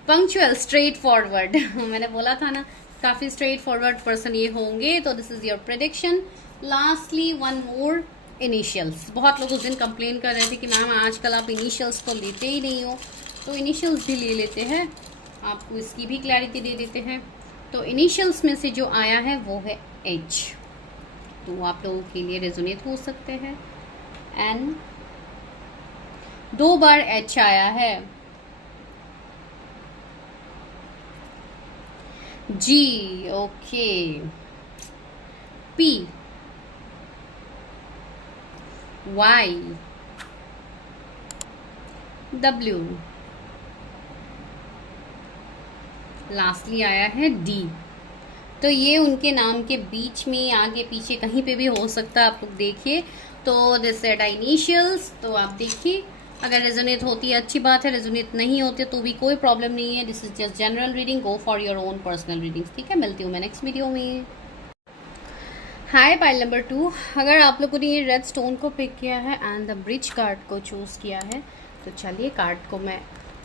पंक्चुअल, स्ट्रेट फॉरवर्ड मैंने बोला था ना काफ़ी स्ट्रेट फॉरवर्ड पर्सन ये होंगे, तो this is your prediction. Lastly one more, initials. बहुत लोग उस दिन कंप्लेन कर रहे थे कि मैम आजकल आप इनिशियल्स तो लेते ही नहीं हो, तो इनिशियल्स भी ले लेते हैं, आपको इसकी भी क्लैरिटी दे देते हैं। तो इनिशियल्स में से जो आया है वो है एच, तो आप लोगों के लिए रेजोनेट हो सकते हैं। एन, 2 बार एच आया है। G, okay, P, Y, W, lastly आया है डी। तो ये उनके नाम के बीच में आगे पीछे कहीं पे भी हो सकता है, आप लोग देखिए। तो दिस सेड इनिशियल्स, तो आप देखिए अगर रेजोनेट होती है अच्छी बात है, रेजोनेट नहीं होती तो भी कोई प्रॉब्लम नहीं है। This is just general reading, go for your own personal readings, ठीक है। मिलती हूँ मैं नेक्स्ट वीडियो में। हाय पाइल नंबर 2, अगर आप लोगों ने ये रेड स्टोन को पिक किया है एंड द ब्रिज कार्ड को चूज़ किया है, तो चलिए कार्ड को मैं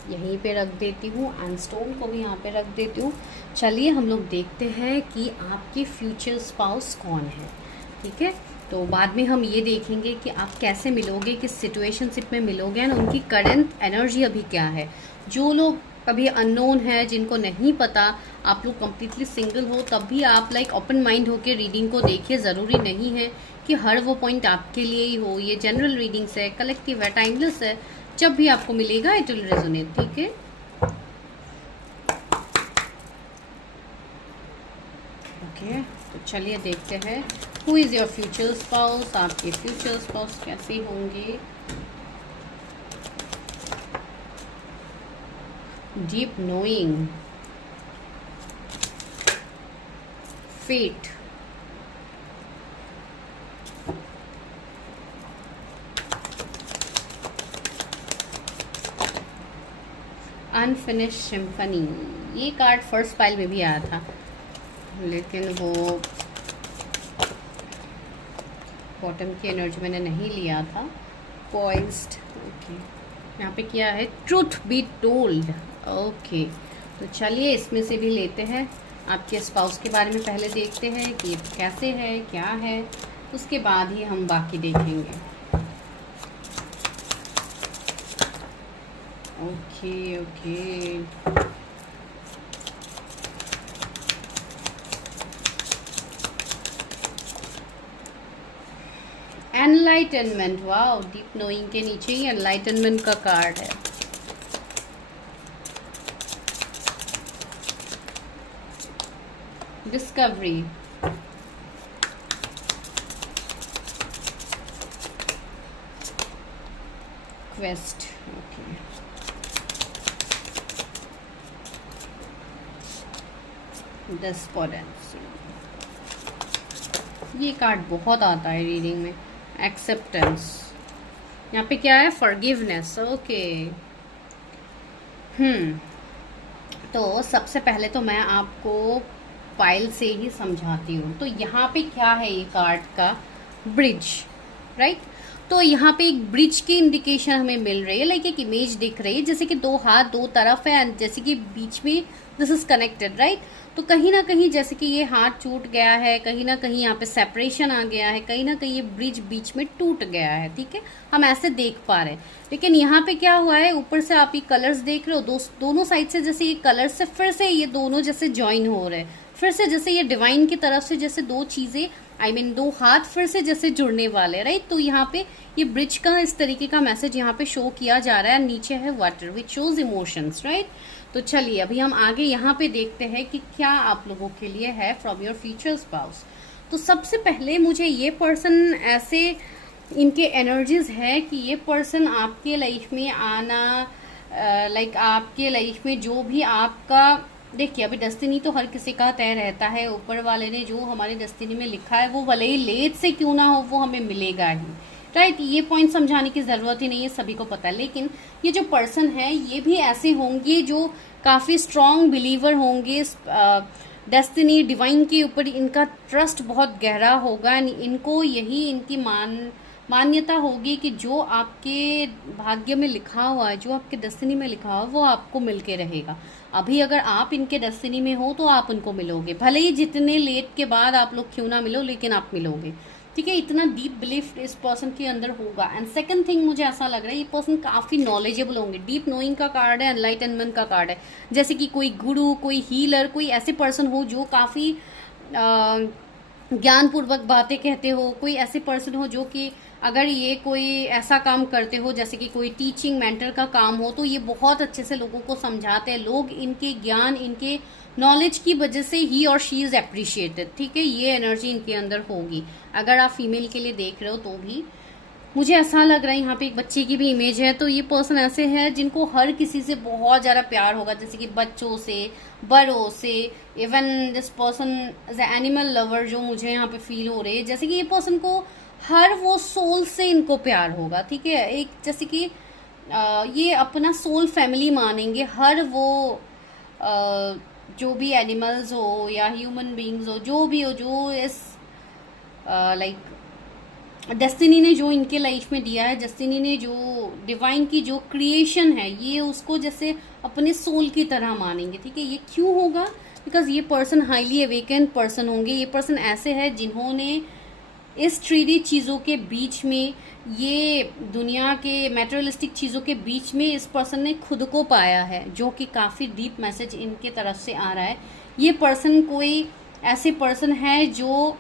यहीं पे रख देती हूँ एंड स्टोन को भी यहाँ पे रख देती हूँ। चलिए हम लोग देखते हैं कि आपके फ्यूचर स्पाउस कौन है, ठीक है। तो बाद में हम ये देखेंगे कि आप कैसे मिलोगे, किस सिचुएशनशिप में मिलोगे एंड उनकी करंट एनर्जी अभी क्या है। जो लोग अभी अननोन है, जिनको नहीं पता, आप लोग कम्प्लीटली सिंगल हो, तब भी आप लाइक ओपन माइंड होकर रीडिंग को देखिए। ज़रूरी नहीं है कि हर वो पॉइंट आपके लिए ही हो। ये जनरल रीडिंग्स है, कलेक्टिव है, टाइमलेस है, जब भी आपको मिलेगा इट विल रेजोनेट, ठीक है। ओके, तो चलिए देखते हैं who is your future spouse, आपके फ्यूचर स्पाउस कैसे होंगे। Deep knowing, fate, unfinished symphony, ये कार्ड फर्स्ट पाइल में भी आया था। लेकिन वो बॉटम की एनर्जी मैंने नहीं लिया था। Poised, okay. यहाँ पे क्या है, ट्रूथ बी टोल्ड, ओके। तो चलिए इसमें से भी लेते हैं। आपके स्पाउस के बारे में पहले देखते हैं कि कैसे है, क्या है, उसके बाद ही हम बाकी देखेंगे। Okay okay, enlightenment, wow, deep knowing के नीचे ही एनलाइटनमेंट का कार्ड है। Discovery, quest, okay. डिस्पोडेंसी, ये कार्ड बहुत आता है रीडिंग में। एक्सेप्टेंस, यहाँ पे क्या है, फॉरगिवनेस, ओके। तो सबसे पहले तो मैं आपको फाइल से ही समझाती हूँ। तो यहाँ पे क्या है, ये कार्ड का ब्रिज, राइट। तो यहाँ पे एक ब्रिज की इंडिकेशन हमें मिल रही है, लाइक एक इमेज दिख रही है जैसे कि दो हाथ दो तरफ है एंड जैसे कि बीच में दिस इज कनेक्टेड, राइट। तो कहीं ना कहीं जैसे कि ये हाथ टूट गया है, कहीं ना कहीं यहाँ पे सेपरेशन आ गया है, कहीं ना कहीं ये ब्रिज बीच में टूट गया है, ठीक है, हम ऐसे देख पा रहे हैं। लेकिन यहाँ पे क्या हुआ है, ऊपर से आप ये कलर्स देख रहे हो, दोनों साइड से जैसे ये कलर्स से फिर से ये दोनों जैसे ज्वाइन हो रहे हैं, फिर से जैसे ये डिवाइन की तरफ से जैसे दो चीजें, दो हाथ फिर से जैसे जुड़ने वाले, राइट। तो यहाँ पे ये ब्रिज का इस तरीके का मैसेज यहाँ पे शो किया जा रहा है। नीचे है water which shows emotions, right. तो चलिए अभी हम आगे यहाँ पे देखते हैं कि क्या आप लोगों के लिए है फ्रॉम योर फ्यूचर स्पाउस। तो सबसे पहले मुझे ये पर्सन ऐसे, इनके एनर्जीज है कि ये पर्सन आपके लाइफ में आना, लाइक आपके लाइफ में जो भी आपका, देखिए अभी डेस्टिनी तो हर किसी का तय रहता है, ऊपर वाले ने जो हमारी डेस्टिनी में लिखा है वो भले ही लेट से क्यों ना हो वो हमें मिलेगा ही, राइट। ये पॉइंट समझाने की ज़रूरत ही नहीं है, सभी को पता है। लेकिन ये जो पर्सन है ये भी ऐसे होंगे जो काफ़ी स्ट्रॉन्ग बिलीवर होंगे डेस्टिनी डिवाइन के ऊपर, इनका ट्रस्ट बहुत गहरा होगा। इनको यही इनकी मान्यता होगी कि जो आपके भाग्य में लिखा हुआ है, जो आपके डेस्टिनी में लिखा हुआ है, वो आपको मिलके रहेगा। अभी अगर आप इनके डेस्टिनी में हो तो आप उनको मिलोगे, भले ही जितने लेट के बाद आप लोग क्यों ना मिलो, लेकिन आप मिलोगे, ठीक है। इतना डीप बिलीफ इस पर्सन के अंदर होगा। एंड सेकंड थिंग, मुझे ऐसा लग रहा है ये पर्सन काफ़ी नॉलेजेबल होंगे। डीप नोइंग का कार्ड है, एनलाइटनमेंट का कार्ड है, जैसे कि कोई गुरु, कोई हीलर, कोई ऐसे पर्सन हो जो काफ़ी ज्ञानपूर्वक बातें कहते हो, कोई ऐसे पर्सन हो जो कि अगर ये कोई ऐसा काम करते हो जैसे कि कोई टीचिंग मेंटर का काम हो, तो ये बहुत अच्छे से लोगों को समझाते हैं। लोग इनके ज्ञान, इनके नॉलेज की वजह से ही और शी इज़ अप्रिशिएटेड, ठीक है। ये एनर्जी इनके अंदर होगी। अगर आप फीमेल के लिए देख रहे हो तो भी मुझे ऐसा लग रहा है, यहाँ पे एक बच्चे की भी इमेज है। तो ये पर्सन ऐसे है जिनको हर किसी से बहुत ज़्यादा प्यार होगा, जैसे कि बच्चों से, बड़ों से, even this person as a animal lover जो मुझे यहाँ पे फील हो रही है, जैसे कि ये पर्सन को हर वो सोल से इनको प्यार होगा, ठीक है। एक जैसे कि ये अपना सोल फैमिली मानेंगे, हर वो जो भी एनिमल्स हो या ह्यूमन बींग्स हो, जो भी हो, जो इस लाइक डेस्टिनी ने जो इनके लाइफ में दिया है, डेस्टिनी ने जो डिवाइन की जो क्रिएशन है, ये उसको जैसे अपने सोल की तरह मानेंगे, ठीक है। ये क्यों होगा, बिकॉज ये पर्सन हाईली अवेकन पर्सन होंगे। ये पर्सन ऐसे है जिन्होंने इस 3D चीज़ों के बीच में, ये दुनिया के मैटेरियलिस्टिक चीज़ों के बीच में इस पर्सन ने खुद को पाया है, जो कि काफ़ी डीप मैसेज इनके तरफ से आ रहा है। ये पर्सन कोई ऐसे पर्सन है जो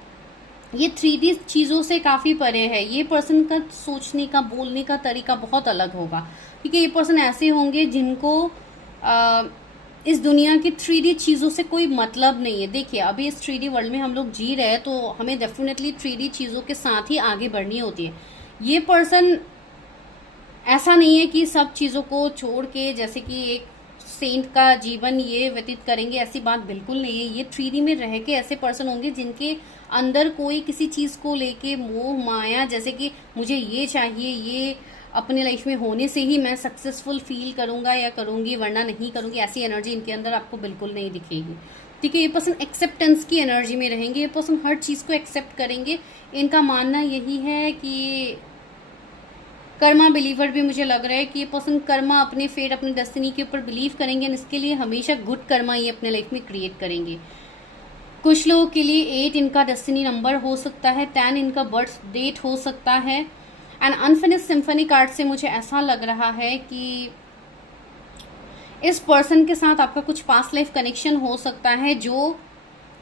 ये 3D चीज़ों से काफ़ी परे है। ये पर्सन का सोचने का, बोलने का तरीका बहुत अलग होगा, क्योंकि ये पर्सन ऐसे होंगे जिनको इस दुनिया की 3D चीज़ों से कोई मतलब नहीं है। देखिए अभी इस 3D वर्ल्ड में हम लोग जी रहे हैं, तो हमें डेफिनेटली 3D चीज़ों के साथ ही आगे बढ़नी होती है। ये पर्सन ऐसा नहीं है कि सब चीज़ों को छोड़ के जैसे कि एक सेंट का जीवन ये व्यतीत करेंगे, ऐसी बात बिल्कुल नहीं है। ये 3D में रह के ऐसे पर्सन होंगे जिनके अंदर कोई किसी चीज़ को लेके मोह माया, जैसे कि मुझे ये चाहिए, ये अपने लाइफ में होने से ही मैं सक्सेसफुल फील करूंगा या करूंगी, वरना नहीं करूंगी, ऐसी एनर्जी इनके अंदर आपको बिल्कुल नहीं दिखेगी। ठीक है, ये पर्सन एक्सेप्टेंस की एनर्जी में रहेंगे, ये पर्सन हर चीज़ को एक्सेप्ट करेंगे। इनका मानना यही है कि कर्मा बिलीवर भी मुझे लग रहा है कि ये पर्सन कर्मा, अपने फेट, अपने डेस्टिनी के ऊपर बिलीव करेंगे, इसके लिए हमेशा गुड कर्मा ये अपने लाइफ में क्रिएट करेंगे। कुछ लोगों के लिए 8 इनका डेस्टिनी नंबर हो सकता है, 10 इनका बर्थ डेट हो सकता है। एंड अनफिनिश्ड सिम्फनी कार्ड से मुझे ऐसा लग रहा है कि इस पर्सन के साथ आपका कुछ पास्ट लाइफ कनेक्शन हो सकता है, जो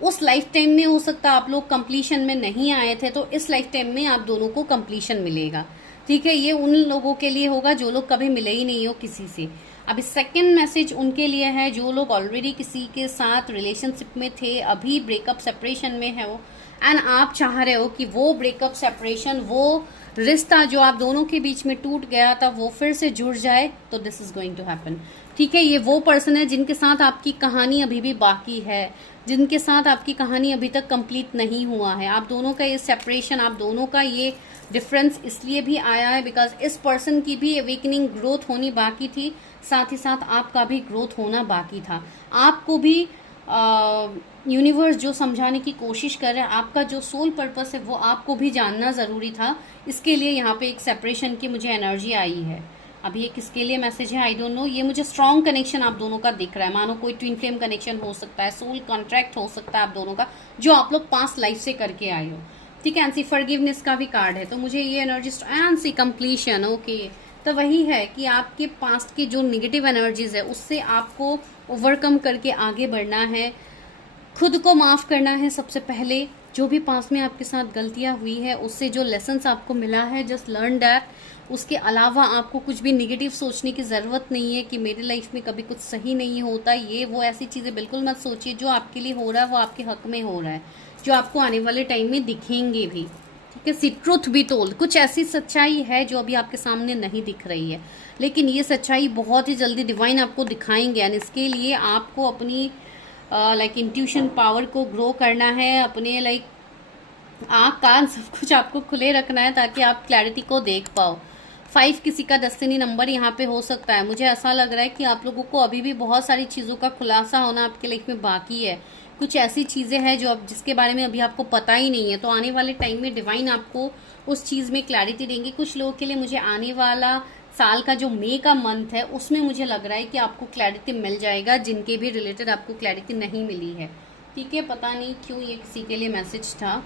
उस लाइफ टाइम में हो सकता है आप लोग कंप्लीशन में नहीं आए थे, तो इस लाइफ टाइम में आप दोनों को कंप्लीशन मिलेगा। ठीक है, ये उन लोगों के लिए होगा जो लोग कभी मिले ही नहीं हो किसी से। अभी सेकंड मैसेज उनके लिए है जो लोग ऑलरेडी किसी के साथ रिलेशनशिप में थे, अभी ब्रेकअप सेपरेशन में है वो, एंड आप चाह रहे हो कि वो ब्रेकअप सेपरेशन, वो रिश्ता जो आप दोनों के बीच में टूट गया था, वो फिर से जुड़ जाए, तो this is going to happen. ठीक है, ये वो पर्सन है जिनके साथ आपकी कहानी अभी भी बाकी है, जिनके साथ आपकी कहानी अभी तक कंप्लीट नहीं हुआ है। आप दोनों का ये सेपरेशन, आप दोनों का ये डिफरेंस इसलिए भी आया है बिकॉज इस पर्सन की भी अवेकनिंग, ग्रोथ होनी बाकी थी, साथ ही साथ आपका भी ग्रोथ होना बाकी था। आपको भी यूनिवर्स जो समझाने की कोशिश कर रहा है, आपका जो सोल पर्पस है वो आपको भी जानना ज़रूरी था। इसके लिए यहाँ पे एक सेपरेशन की मुझे एनर्जी आई है। अभी ये किसके लिए मैसेज है आई डोंट नो। ये मुझे स्ट्रॉन्ग कनेक्शन आप दोनों का दिख रहा है, मानो कोई ट्विन फ्लेम कनेक्शन हो सकता है, सोल कॉन्ट्रैक्ट हो सकता है आप दोनों का, जो आप लोग पास्ट लाइफ से करके आए हो। ठीक है, एंड फॉरगिवनेस का भी कार्ड है, तो मुझे ये एनर्जी एंड कंप्लीशन। ओके, तो वही है कि आपके पास्ट की जो निगेटिव एनर्जीज है उससे आपको ओवरकम करके आगे बढ़ना है, खुद को माफ़ करना है सबसे पहले। जो भी पास्ट में आपके साथ गलतियां हुई है उससे जो लेसन्स आपको मिला है, जस्ट लर्न दैट। उसके अलावा आपको कुछ भी निगेटिव सोचने की ज़रूरत नहीं है कि मेरी लाइफ में कभी कुछ सही नहीं होता, ये वो ऐसी चीज़ें बिल्कुल मत सोचिए। जो आपके लिए हो रहा है वो आपके हक में हो रहा है, जो आपको आने वाले टाइम में दिखेंगे भी। ठीक है, सी ट्रुथ बी टोल्ड, कुछ ऐसी सच्चाई है जो अभी आपके सामने नहीं दिख रही है, लेकिन ये सच्चाई बहुत ही जल्दी डिवाइन आपको दिखाएंगे। एंड इसके लिए आपको अपनी लाइक इंट्यूशन पावर को ग्रो करना है, अपने लाइक आँख कान सब कुछ आपको खुले रखना है ताकि आप क्लैरिटी को देख पाओ। 5 किसी का डेस्टिनी नंबर यहाँ पे हो सकता है। मुझे ऐसा लग रहा है कि आप लोगों को अभी भी बहुत सारी चीज़ों का खुलासा होना आपके लाइफ में बाकी है। कुछ ऐसी चीज़ें हैं जो अब जिसके बारे में अभी आपको पता ही नहीं है, तो आने वाले टाइम में डिवाइन आपको उस चीज़ में क्लैरिटी देंगे। कुछ लोगों के लिए मुझे आने वाला साल का जो मई का मंथ है उसमें मुझे लग रहा है कि आपको क्लैरिटी मिल जाएगा, जिनके भी रिलेटेड आपको क्लैरिटी नहीं मिली है। ठीक है, पता नहीं क्यों ये किसी के लिए मैसेज था।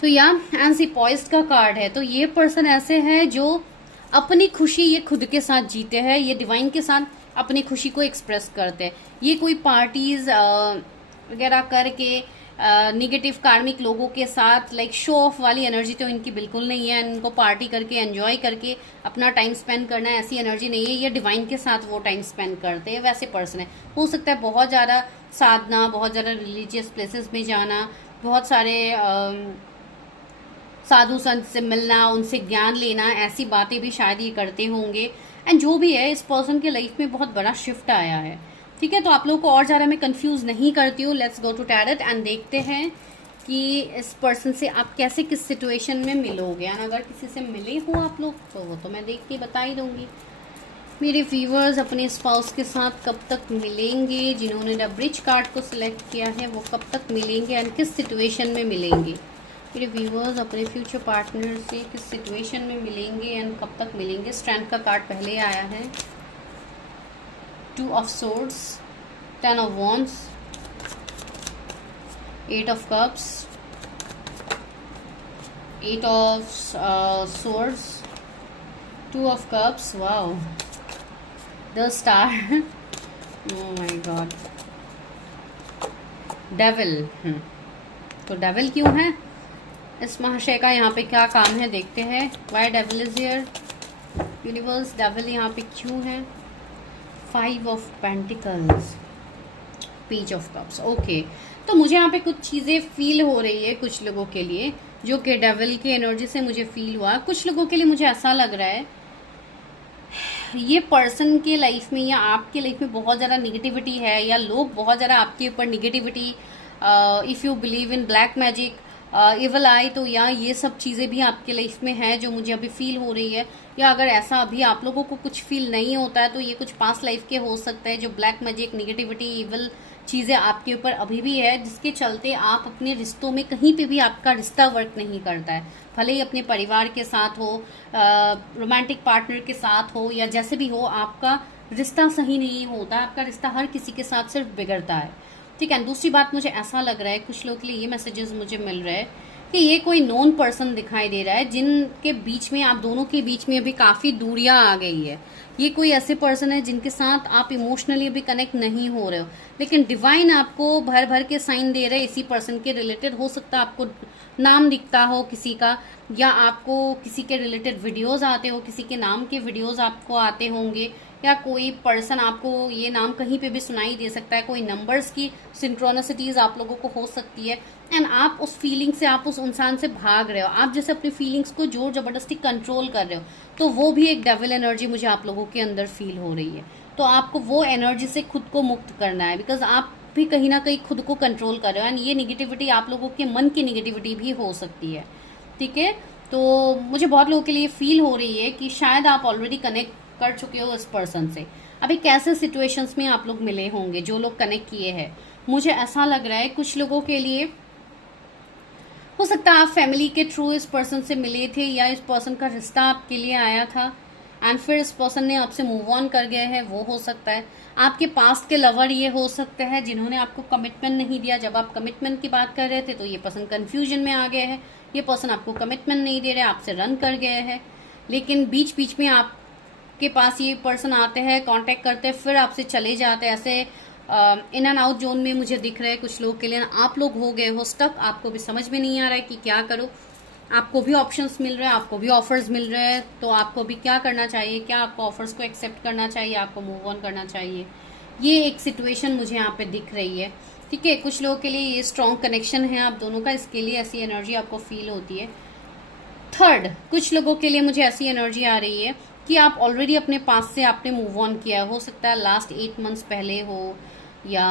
तो या एंड सी पॉइज्ड का कार्ड है, तो ये पर्सन ऐसे है जो अपनी खुशी ये खुद के साथ जीते हैं, ये डिवाइन के साथ अपनी खुशी को एक्सप्रेस करते हैं। ये कोई पार्टीज वगैरह करके निगेटिव कार्मिक लोगों के साथ लाइक शो ऑफ वाली एनर्जी तो इनकी बिल्कुल नहीं है। इनको पार्टी करके एंजॉय करके अपना टाइम स्पेंड करना है, ऐसी एनर्जी नहीं है। ये डिवाइन के साथ वो टाइम स्पेंड करते हैं, वैसे पर्सन है। हो सकता है बहुत ज़्यादा साधना, बहुत ज़्यादा रिलीजियस प्लेसेस में जाना, बहुत सारे साधु संत से मिलना, उनसे ज्ञान लेना, ऐसी बातें भी शायद ये करते होंगे। एंड जो भी है, इस पर्सन के लाइफ में बहुत बड़ा शिफ्ट आया है। ठीक है, तो आप लोगों को और ज़्यादा मैं कंफ्यूज नहीं करती हूँ। Let's go to tarot and देखते हैं कि इस पर्सन से आप कैसे किस सिचुएशन में मिलोगे। एंड अगर किसी से मिले हो आप लोग तो वो तो मैं देख के बता ही दूंगी। मेरे व्यूवर्स अपने स्पाउस के साथ कब तक मिलेंगे, जिन्होंने द ब्रिज कार्ड को सिलेक्ट किया है वो कब तक मिलेंगे एंड किस सिचुएशन में मिलेंगे। मेरे व्यूवर्स अपने फ्यूचर पार्टनर से किस सिचुएशन में मिलेंगे एंड कब तक मिलेंगे। स्ट्रेंथ का कार्ड पहले आया है, 2 of swords, 10 of wands, 8 of cups, 8 of swords, 2 of cups, wow, the star, oh my God, devil. तो डेविल क्यों है इस महाशय का, यहाँ पे क्या काम है देखते हैं। Why devil is here universe, devil यहाँ पे क्यों है। 5 of pentacles, page of cups. Okay, तो मुझे यहाँ पे कुछ चीज़ें फील हो रही है कुछ लोगों के लिए, जो कि डेविल की एनर्जी से मुझे फील हुआ। कुछ लोगों के लिए मुझे ऐसा लग रहा है ये पर्सन के लाइफ में या आपके लाइफ में बहुत ज़्यादा निगेटिविटी है, या लोग बहुत ज़्यादा आपके ऊपर negativity, if you believe in black magic, evil eye, तो या ये सब चीज़ें भी आपके लाइफ में है जो मुझे अभी फील हो रही है। या अगर ऐसा अभी आप लोगों को कुछ फील नहीं होता है तो ये कुछ पास्ट लाइफ के हो सकते हैं, जो ब्लैक मैजिक, निगेटिविटी, इवल चीज़ें आपके ऊपर अभी भी है, जिसके चलते आप अपने रिश्तों में कहीं पे भी आपका रिश्ता वर्क नहीं करता है। भले ही अपने परिवार के साथ हो, रोमांटिक पार्टनर के साथ हो, या जैसे भी हो, आपका रिश्ता सही नहीं होता। आपका रिश्ता हर किसी के साथ सिर्फ बिगड़ता है, ठीक है। दूसरी बात, मुझे ऐसा लग रहा है कुछ लोगों के लिए ये मैसेजेस मुझे मिल रहे हैं कि ये कोई नॉन पर्सन दिखाई दे रहा है जिनके बीच में, आप दोनों के बीच में अभी काफ़ी दूरियां आ गई है। ये कोई ऐसे पर्सन है जिनके साथ आप इमोशनली अभी कनेक्ट नहीं हो रहे हो, लेकिन डिवाइन आपको भर भर के साइन दे रहे हैं इसी पर्सन के रिलेटेड। हो सकता है आपको नाम दिखता हो किसी का, या आपको किसी के रिलेटेड वीडियोस आते हो, किसी के नाम के वीडियोस आपको आते होंगे, या कोई पर्सन आपको ये नाम कहीं पे भी सुनाई दे सकता है। कोई नंबर्स की सिंक्रोनिसिटीज आप लोगों को हो सकती है, एंड आप उस फीलिंग से, आप उस इंसान से भाग रहे हो। आप जैसे अपनी फीलिंग्स को जोर जबरदस्ती कंट्रोल कर रहे हो, तो वो भी एक डेविल एनर्जी मुझे आप लोगों के अंदर फील हो रही है। तो आपको वो एनर्जी से खुद को मुक्त करना है, बिकॉज आप भी कहीं ना कहीं खुद को कंट्रोल कर रहे हो, एंड ये निगेटिविटी आप लोगों के मन की निगेटिविटी भी हो सकती है, ठीक है। तो मुझे बहुत लोगों के लिए फील हो रही है कि शायद आप ऑलरेडी कनेक्ट कर चुके हो इस पर्सन से। अभी कैसे सिचुएशंस में आप लोग मिले होंगे जो लोग कनेक्ट किए हैं, मुझे ऐसा लग रहा है कुछ लोगों के लिए हो सकता है आप फैमिली के थ्रू इस पर्सन से मिले थे, या इस पर्सन का रिश्ता आपके लिए आया था एंड फिर इस पर्सन ने आपसे मूव ऑन कर गए हैं, वो हो सकता है। आपके पास्ट के लवर ये हो सकते हैं जिन्होंने आपको कमिटमेंट नहीं दिया। जब आप कमिटमेंट की बात कर रहे थे तो ये पर्सन कंफ्यूजन में आ गए हैं, ये पर्सन आपको कमिटमेंट नहीं दे रहे, आपसे रन कर गए हैं। लेकिन बीच बीच में आपके पास ये पर्सन आते हैं, कांटेक्ट करते हैं, फिर आपसे चले जाते हैं। ऐसे इन एंड आउट जोन में मुझे दिख रहा है कुछ लोग के लिए। आप लोग हो गए हो स्टक, आपको भी समझ में नहीं आ रहा है कि क्या करो। आपको भी ऑप्शंस मिल रहे हैं, आपको भी ऑफर्स मिल रहे हैं, तो आपको भी क्या करना चाहिए? क्या आपको ऑफर्स को एक्सेप्ट करना चाहिए, आपको मूव ऑन करना चाहिए? ये एक सिचुएशन मुझे यहाँ पे दिख रही है, ठीक है। कुछ लोगों के लिए ये स्ट्रॉन्ग कनेक्शन है आप दोनों का, इसके लिए ऐसी एनर्जी आपको फील होती है। थर्ड, कुछ लोगों के लिए मुझे ऐसी एनर्जी आ रही है कि आप ऑलरेडी अपने पास से आपने मूव ऑन किया। हो सकता है लास्ट 8 मंथ्स पहले हो, या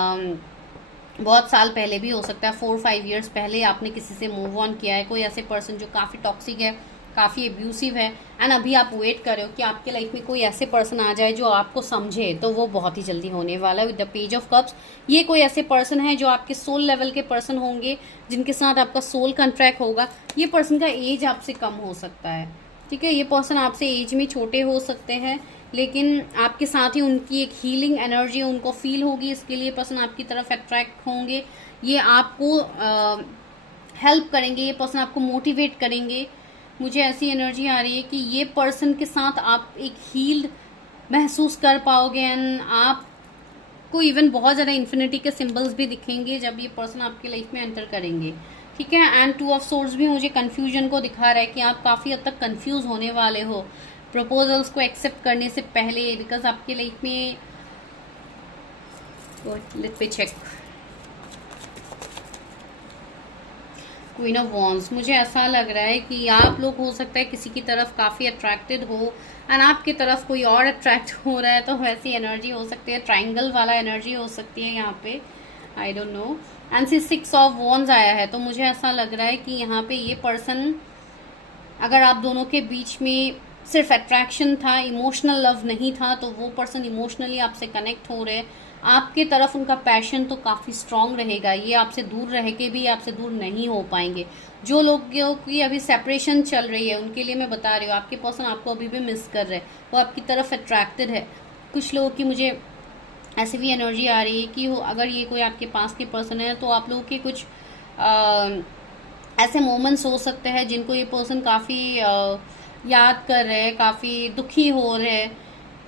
बहुत साल पहले भी हो सकता है, 4-5 ईयर्स पहले आपने किसी से मूव ऑन किया है। कोई ऐसे पर्सन जो काफ़ी टॉक्सिक है, काफ़ी एब्यूसिव है, एंड अभी आप वेट कर रहे हो कि आपके लाइफ में कोई ऐसे पर्सन आ जाए जो आपको समझे। तो वो बहुत ही जल्दी होने वाला है with the page of cups. ये कोई ऐसे पर्सन है जो आपके सोल लेवल के पर्सन होंगे, जिनके साथ आपका सोल कॉन्ट्रैक्ट होगा। ये पर्सन का एज आपसे कम हो सकता है, ठीक है। ये पर्सन आपसे एज में छोटे हो सकते हैं, लेकिन आपके साथ ही उनकी एक हीलिंग एनर्जी उनको फील होगी। इसके लिए पर्सन आपकी तरफ अट्रैक्ट होंगे, ये आपको हेल्प करेंगे, ये पर्सन आपको मोटिवेट करेंगे। मुझे ऐसी एनर्जी आ रही है कि ये पर्सन के साथ आप एक हील्ड महसूस कर पाओगे, एंड आपको इवन बहुत ज़्यादा इन्फिनिटी के सिंबल्स भी दिखेंगे जब ये पर्सन आपके लाइफ में एंटर करेंगे, ठीक है। एंड 2 ऑफ सोर्ड्स भी मुझे कन्फ्यूजन को दिखा रहा है कि आप काफ़ी हद तक कन्फ्यूज होने वाले हो प्रपोजल्स को एक्सेप्ट करने से पहले, बिकॉज आपके लाइफ में let me check queen of wands. मुझे ऐसा लग रहा है कि आप लोग हो सकता है किसी की तरफ काफ़ी अट्रैक्टेड हो, एंड आपकी तरफ कोई और अट्रैक्ट हो रहा है, तो वैसी एनर्जी हो सकती है। ट्राइंगल वाला एनर्जी हो सकती है यहाँ पे, I don't know. And 6 of wands आया है, तो मुझे ऐसा लग रहा है कि यहाँ पे ये पर्सन, अगर आप दोनों के बीच में सिर्फ अट्रैक्शन था, इमोशनल लव नहीं था, तो वो पर्सन इमोशनली आपसे कनेक्ट हो रहे हैं। आपके तरफ उनका पैशन तो काफ़ी स्ट्रांग रहेगा, ये आपसे दूर रह के भी आपसे दूर नहीं हो पाएंगे। जो लोगों की अभी सेपरेशन चल रही है उनके लिए मैं बता रही हूँ, आपके पर्सन आपको अभी भी मिस कर रहे हैं, वो आपकी तरफ अट्रैक्टेड है। कुछ लोगों की मुझे ऐसी भी एनर्जी आ रही है कि अगर ये कोई आपके पास के पर्सन है, तो आप लोगों के कुछ ऐसे मोमेंट्स हो सकते हैं जिनको ये पर्सन काफ़ी याद कर रहे हैं, काफ़ी दुखी हो रहे हैं।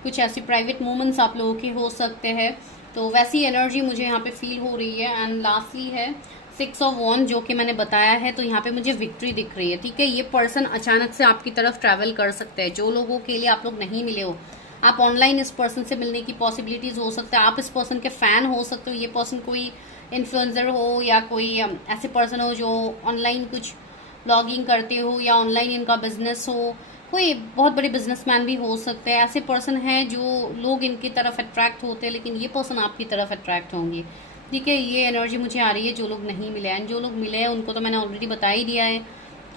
कुछ ऐसी प्राइवेट मोमेंट्स आप लोगों के हो सकते हैं, तो वैसी एनर्जी मुझे यहाँ पे फील हो रही है। एंड लास्टली है 6 ऑफ वॉन्ड, जो कि मैंने बताया है, तो यहाँ पे मुझे विक्ट्री दिख रही है, ठीक है। ये पर्सन अचानक से आपकी तरफ ट्रैवल कर सकते हैं। जो लोगों के लिए आप लोग नहीं मिले हो, आप ऑनलाइन इस पर्सन से मिलने की पॉसिबिलिटीज़ हो सकता है। आप इस पर्सन के फ़ैन हो सकते हो, ये पर्सन कोई इन्फ्लुएंसर हो, या कोई ऐसे पर्सन हो जो ऑनलाइन कुछ ब्लॉगिंग करते हो, या ऑनलाइन इनका बिजनेस हो, कोई बहुत बड़े बिजनेसमैन भी हो सकते हैं। ऐसे पर्सन हैं जो लोग इनकी तरफ अट्रैक्ट होते हैं, लेकिन ये पर्सन आपकी तरफ अट्रैक्ट होंगे, ठीक है, ये एनर्जी मुझे आ रही है जो लोग नहीं मिले हैं। जो लोग मिले हैं उनको तो मैंने ऑलरेडी बता ही दिया है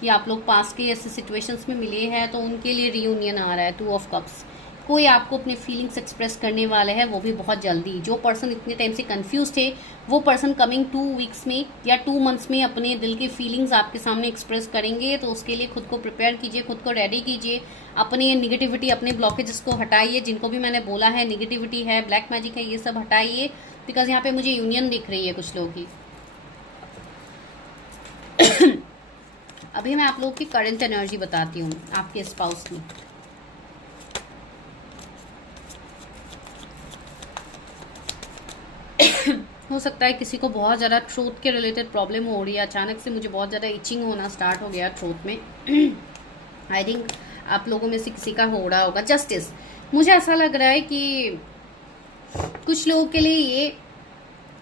कि आप लोग पास के ऐसे सिचुएशंस में मिले हैं, तो उनके लिए रियूनियन आ रहा है। 2 ऑफ कप्स, कोई आपको अपने फीलिंग्स एक्सप्रेस करने वाले हैं, वो भी बहुत जल्दी। जो पर्सन इतने टाइम से कंफ्यूज थे, वो पर्सन कमिंग 2 वीक्स में या 2 मंथ्स में अपने दिल की फीलिंग्स आपके सामने एक्सप्रेस करेंगे। तो उसके लिए खुद को प्रिपेयर कीजिए, खुद को रेडी कीजिए। अपनी निगेटिविटी, अपने ब्लॉकेजेस को हटाइए, जिनको भी मैंने बोला है निगेटिविटी है, ब्लैक मैजिक है, ये सब हटाइए। बिकॉज यहाँ पे मुझे यूनियन दिख रही है कुछ लोगों की। अभी मैं आप लोगों की करंट एनर्जी बताती हूँ आपके स्पाउस की। हो सकता है किसी को बहुत ज़्यादा थ्रोट के रिलेटेड प्रॉब्लम हो रही है। अचानक से मुझे बहुत ज़्यादा इचिंग होना स्टार्ट हो गया थ्रोट में। आई थिंक आप लोगों में से किसी का हो रहा होगा। जस्टिस, मुझे ऐसा लग रहा है कि कुछ लोगों के लिए ये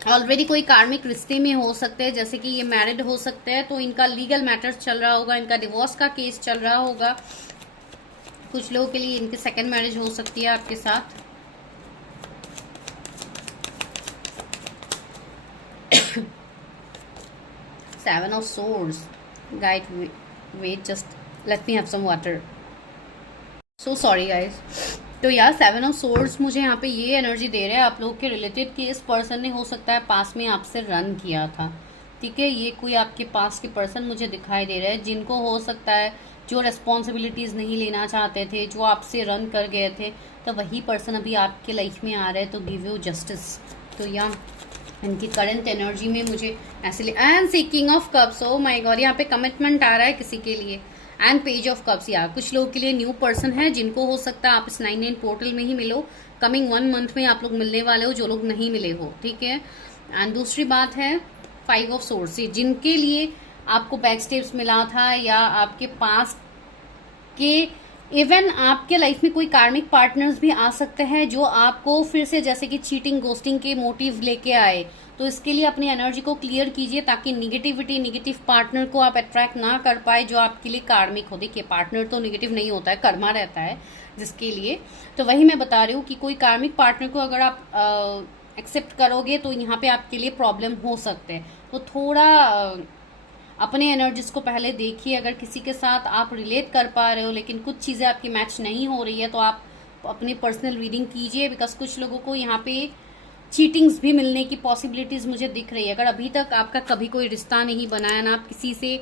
ऑलरेडी कोई कार्मिक रिश्ते में हो सकते हैं, जैसे कि ये मैरिड हो सकते हैं, तो इनका लीगल मैटर्स चल रहा होगा, इनका डिवोर्स का केस चल रहा होगा। कुछ लोगों के लिए इनकी सेकंड मैरिज हो सकती है आपके साथ। Seven of Swords, guys, wait, just let me have some water. So sorry guys. तो यार 7 ऑफ Swords मुझे यहाँ पे ये एनर्जी दे रहा है आप लोगों के रिलेटेड कि इस पर्सन ने हो सकता है पास में आपसे रन किया था। ठीक है, ये कोई आपके पास के पर्सन मुझे दिखाई दे रहा है, जिनको हो सकता है जो रेस्पॉन्सिबिलिटीज़ नहीं लेना चाहते थे, जो आपसे रन कर गए थे, तो वही पर्सन अभी आपके लाइफ में आ रहा है। तो गिव यू जस्टिस। तो या इनकी करंट एनर्जी में मुझे ऐसे and see king of cups, oh my God, यहाँ पे कमिटमेंट आ रहा है किसी के लिए। एंड पेज ऑफ कप्स, यार कुछ लोगों के लिए न्यू पर्सन है, जिनको हो सकता है आप इस 9/9 पोर्टल में ही मिलो। कमिंग 1 मंथ में आप लोग मिलने वाले हो, जो लोग नहीं मिले हो। ठीक है, एंड दूसरी बात है 5 ऑफ सोर्स, जिनके लिए आपको बैक स्टेप्स मिला था, या आपके पास के इवन आपके लाइफ में कोई कार्मिक पार्टनर्स भी आ सकते हैं जो आपको फिर से जैसे कि चीटिंग, गोस्टिंग के मोटिव लेके आए। तो इसके लिए अपनी एनर्जी को क्लियर कीजिए, ताकि निगेटिव पार्टनर को आप अट्रैक्ट ना कर पाए जो आपके लिए कार्मिक हो। देखिए, पार्टनर तो निगेटिव नहीं होता है, कर्मा रहता है जिसके लिए। तो वही मैं बता रही हूँ कि कोई कार्मिक पार्टनर को अगर आप एक्सेप्ट करोगे तो यहाँ पे आपके लिए प्रॉब्लम हो सकते हैं। तो थोड़ा अपने एनर्जीज को पहले देखिए। अगर किसी के साथ आप रिलेट कर पा रहे हो लेकिन कुछ चीज़ें आपकी मैच नहीं हो रही है, तो आप अपनी पर्सनल रीडिंग कीजिए। बिकॉज कुछ लोगों को यहाँ पे चीटिंग्स भी मिलने की पॉसिबिलिटीज़ मुझे दिख रही है। अगर अभी तक आपका कभी कोई रिश्ता नहीं बनाया ना, आप किसी से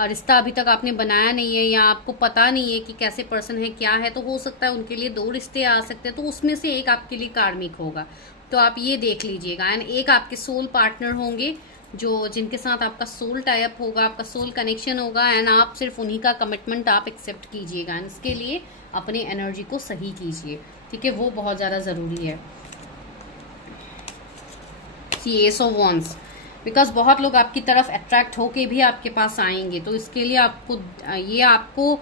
रिश्ता अभी तक आपने बनाया नहीं है, या आपको पता नहीं है कि कैसे पर्सन है, क्या है, तो हो सकता है उनके लिए 2 रिश्ते आ सकते हैं। तो उसमें से एक आपके लिए कार्मिक होगा, तो आप ये देख लीजिएगा। एंड एक आपके सोल पार्टनर होंगे जो जिनके साथ आपका सोल टाइप होगा, आपका सोल कनेक्शन होगा, एंड आप सिर्फ उन्हीं का कमिटमेंट आप एक्सेप्ट कीजिएगा। एंड इसके लिए अपनी एनर्जी को सही कीजिए। ठीक है, वो बहुत ज़्यादा ज़रूरी है। एस ऑफ वॉन्ड्स, बिकॉज बहुत लोग आपकी तरफ अट्रैक्ट होके भी आपके पास आएंगे। तो इसके लिए आपको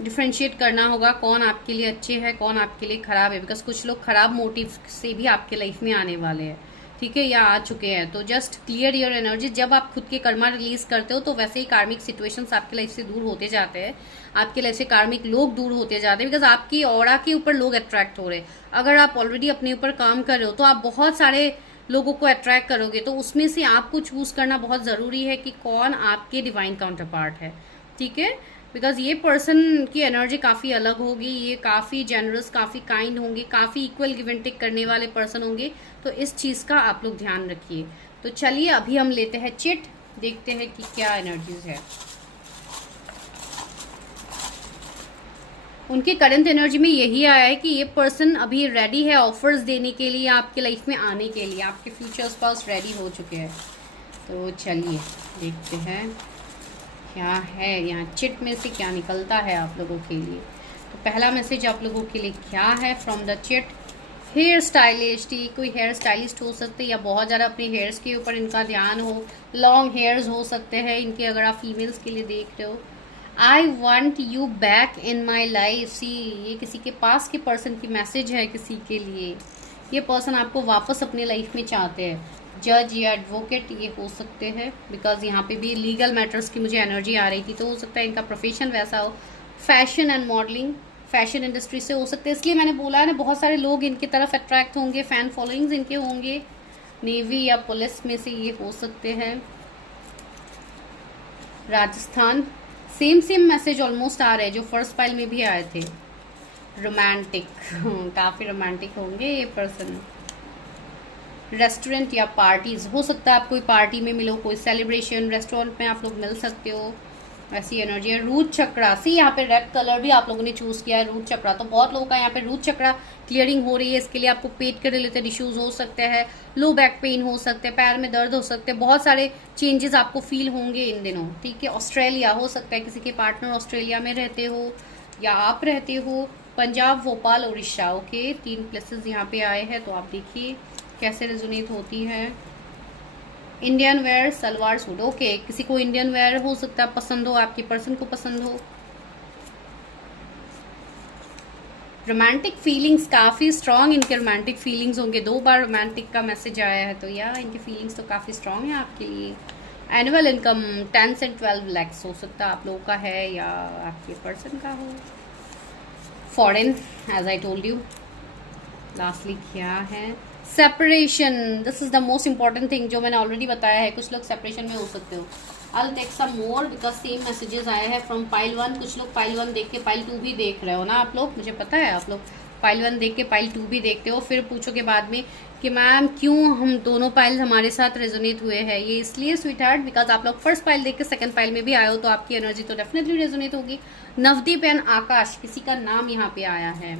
डिफ्रेंशिएट करना होगा कौन आपके लिए अच्छे है, कौन आपके लिए खराब है। बिकॉज कुछ लोग खराब मोटिव से भी आपके लाइफ में आने वाले हैं। ठीक है, या आ चुके हैं। तो जस्ट क्लियर योर एनर्जी। जब आप खुद के कर्मा रिलीज करते हो तो वैसे ही कार्मिक सिचुएशंस आपके लाइफ से दूर होते जाते हैं, आपके लाइफ से कार्मिक लोग दूर होते जाते हैं। बिकॉज आपकी ऑरा के ऊपर लोग अट्रैक्ट हो रहे हैं। अगर आप ऑलरेडी अपने ऊपर काम कर रहे हो तो आप बहुत सारे लोगों को अट्रैक्ट करोगे। तो उसमें से आपको चूज करना बहुत ज़रूरी है कि कौन आपके डिवाइन काउंटर पार्ट है। ठीक है, बिकॉज ये पर्सन की एनर्जी काफ़ी अलग होगी। ये काफ़ी जेनरस, काफ़ी काइंड होंगे, काफ़ी इक्वल गिव एंड टेक करने वाले पर्सन होंगे। तो इस चीज़ का आप लोग ध्यान रखिए। तो चलिए अभी हम लेते हैं चिट, देखते हैं कि क्या एनर्जीज है उनकी करंट एनर्जी में। यही आया है कि ये पर्सन अभी रेडी है ऑफर्स देने के लिए, आपके लाइफ में आने के लिए। आपके फ्यूचर स्पाउस रेडी हो चुके हैं। तो चलिए देखते हैं क्या है यहाँ चिट में से, क्या निकलता है आप लोगों के लिए। तो पहला मैसेज आप लोगों के लिए क्या है from the chit. Hair stylist, कोई हेयर स्टाइलिस्ट हो सकते हैं, या बहुत ज़्यादा अपने हेयर्स के ऊपर इनका ध्यान हो। लॉन्ग हेयर्स हो सकते हैं इनके, अगर आप फीमेल्स के लिए देख रहे हो। I want you back in my life. See, ये किसी के पास के पर्सन की मैसेज है किसी के लिए। ये पर्सन आपको वापस अपने लाइफ में चाहते हैं। जज या एडवोकेट ये हो सकते हैं, बिकॉज यहाँ पे भी लीगल मैटर्स की मुझे एनर्जी आ रही थी। तो हो सकता है इनका प्रोफेशन वैसा हो, fashion and modelling, fashion industry से हो सकते हैं। इसलिए मैंने बोला है ना, बहुत सारे लोग इनकी तरफ अट्रैक्ट होंगे, फैन फॉलोइंग्स इनके होंगे। नेवी या पुलिस में से ये हो सकते हैं। राजस्थान, सेम मैसेज ऑलमोस्ट आ रहे हैं जो फर्स्ट पाइल में भी आए थे। रोमांटिक, काफ़ी रोमांटिक होंगे ये पर्सन। रेस्टोरेंट या पार्टीज, हो सकता है आप कोई पार्टी में मिलो, कोई सेलिब्रेशन, रेस्टोरेंट में आप लोग मिल सकते हो, ऐसी एनर्जी है। रूट चक्रा, सी यहाँ पे रेड कलर भी आप लोगों ने चूज किया है, रूट चक्रा। तो बहुत लोगों का यहाँ पे रूट चक्रा क्लियरिंग हो रही है। इसके लिए आपको पेट के रिलेटेड इश्यूज हो सकते हैं, लो बैक पेन हो सकते हैं, पैर में दर्द हो सकते हैं, बहुत सारे चेंजेस आपको फील होंगे इन दिनों, ठीक है। ऑस्ट्रेलिया, हो सकता है किसी के पार्टनर ऑस्ट्रेलिया में रहते हो या आप रहते हो। पंजाब, भोपाल, उड़ीसा, ओके, 3 प्लेसेस यहाँ पे आए हैं, तो आप देखिए कैसे रेजोनेट होती है। Indian wear, salwar suit, okay, किसी को इंडियन वेयर हो सकता है पसंद हो, आपकी पर्सन को पसंद हो। रोमांटिक फीलिंग्स, काफ़ी स्ट्रॉन्ग इनके रोमांटिक फीलिंग्स होंगे। 2 बार रोमांटिक का मैसेज आया है, तो यार इनके फीलिंग्स तो काफ़ी स्ट्रॉन्ग है आपके लिए। एनुअल इनकम 10 से 12 लैक्स हो सकता है आप लोगों का है या आपके पर्सन का हो। Foreign, as I told you. Lastly क्या है, separation, this is the most important thing जो मैंने ऑलरेडी बताया है। कुछ लोग सेपरेशन में हो सकते हो। I'll take some more because same messages आए हैं फ्रॉम पाइल 1। कुछ लोग पाइल 1 देख के पाइल 2 भी देख रहे हो ना आप लोग, मुझे पता है आप लोग पाइल 1 देख के पाइल 2 भी देखते हो। फिर पूछोगे बाद में कि मैम क्यों हम दोनों पाइल हमारे साथ रेजोनेट हुए हैं। ये इसलिए स्वीट हार्ट बिकॉज आप लोग फर्स्ट पाइल देख के सेकंड पाइल में भी आए हो, तो आपकी एनर्जी तो डेफिनेटली रेजोनेट होगी। नवदीप एंड आकाश, किसी का नाम यहाँ पे आया है,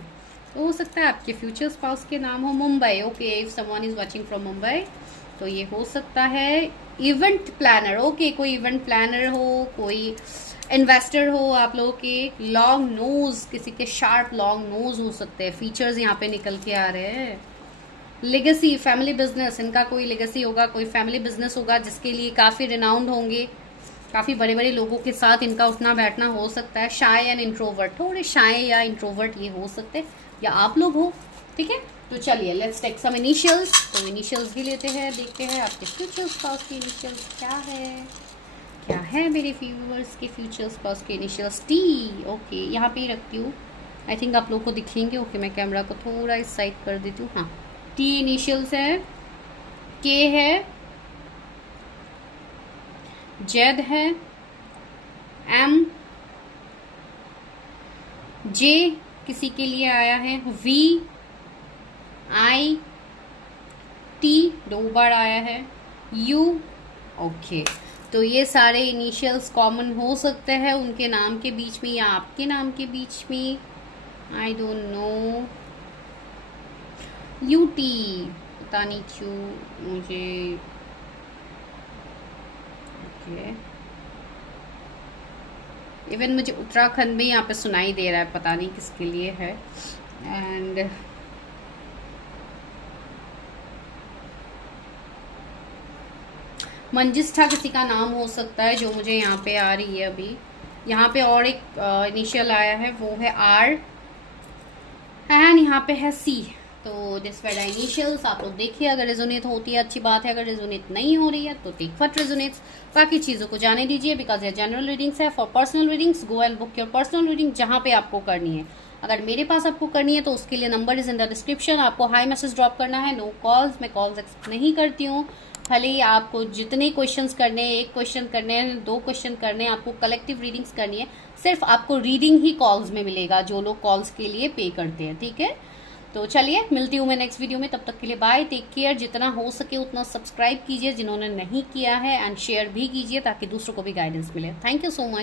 तो हो सकता है आपके फ्यूचर स्पाउस के नाम हो। Mumbai, okay, if someone is watching from Mumbai, तो ये हो सकता है। इवेंट प्लानर, ओके, कोई इवेंट प्लानर हो, कोई इन्वेस्टर हो आप लोगों के। लॉन्ग नोज, किसी के शार्प लॉन्ग नोज हो सकते हैं, फीचर्स यहाँ पे निकल के आ रहे हैं। लेगेसी, फैमिली बिजनेस, इनका कोई लेगेसी होगा, कोई फैमिली बिजनेस होगा जिसके लिए काफ़ी रिनाउंड होंगे, काफ़ी बड़े बड़े लोगों के साथ इनका उठना बैठना हो सकता है। शाय एंड इंट्रोवर्ट, थोड़े शाय या इंट्रोवर्ट ये हो सकते हैं, या आप लोग हो, ठीक है। तो चलिए लेट्स टेक सम इनिशियल्स। तो इनिशियल्स भी लेते हैं, देखते हैं आपके फ्यूचर स्पाउस के इनिशियल्स क्या है मेरे व्यूअर्स के फ्यूचर स्पाउस के इनिशियल्स। टी, ओके, यहाँ पे ही रखती हूँ, आई थिंक आप लोग को दिखेंगे। ओके, मैं कैमरा को थोड़ा इस साइड कर देती हूँ। हाँ, टी इनिशियल्स है, के है, जेड है, एम, जे किसी के लिए आया है, वी, आई, टी 2 बार आया है, यू, ओके। तो ये सारे इनिशियल्स कॉमन हो सकते हैं उनके नाम के बीच में या आपके नाम के बीच में, I don't know. U T, पता नहीं क्यों मुझे, ओके, इवन मुझे उत्तराखंड में यहाँ पे सुनाई दे रहा है, पता नहीं किसके लिए है। एंड मंजिष्ठा किसी का नाम हो सकता है जो मुझे यहाँ पे आ रही है अभी। यहाँ पे और एक इनिशियल आया है, वो है आर, एंड यहाँ पे है सी। तो दिस वेड इनिशियल्स आप लोग देखिए, अगर रेजोनेट होती है अच्छी बात है, अगर रेजोनेट नहीं हो रही है तो टेक व्हाट रेजोनेट्स। बाकी चीज़ों को जाने दीजिए बिकॉज ये जनरल रीडिंग्स है। For personal readings go and book your personal reading जहाँ पे आपको करनी है। अगर मेरे पास आपको करनी है तो उसके लिए number is in the description, आपको हाई मैसेज ड्रॉप करना है। नो कॉल्स, मैं कॉल्स एक्सेप्ट नहीं करती हूँ। भले ही आपको जितने क्वेश्चंस करने हैं, 1 क्वेश्चन करने हैं, 2 क्वेश्चन करने हैं, आपको कलेक्टिव रीडिंग्स करनी है, सिर्फ आपको रीडिंग ही कॉल्स में मिलेगा जो लोग कॉल्स के लिए पे करते हैं, ठीक है। तो चलिए मिलती हूँ मैं नेक्स्ट वीडियो में, तब तक के लिए बाय, टेक केयर। जितना हो सके उतना सब्सक्राइब कीजिए जिन्होंने नहीं किया है, एंड शेयर भी कीजिए ताकि दूसरों को भी गाइडेंस मिले। Thank you so much.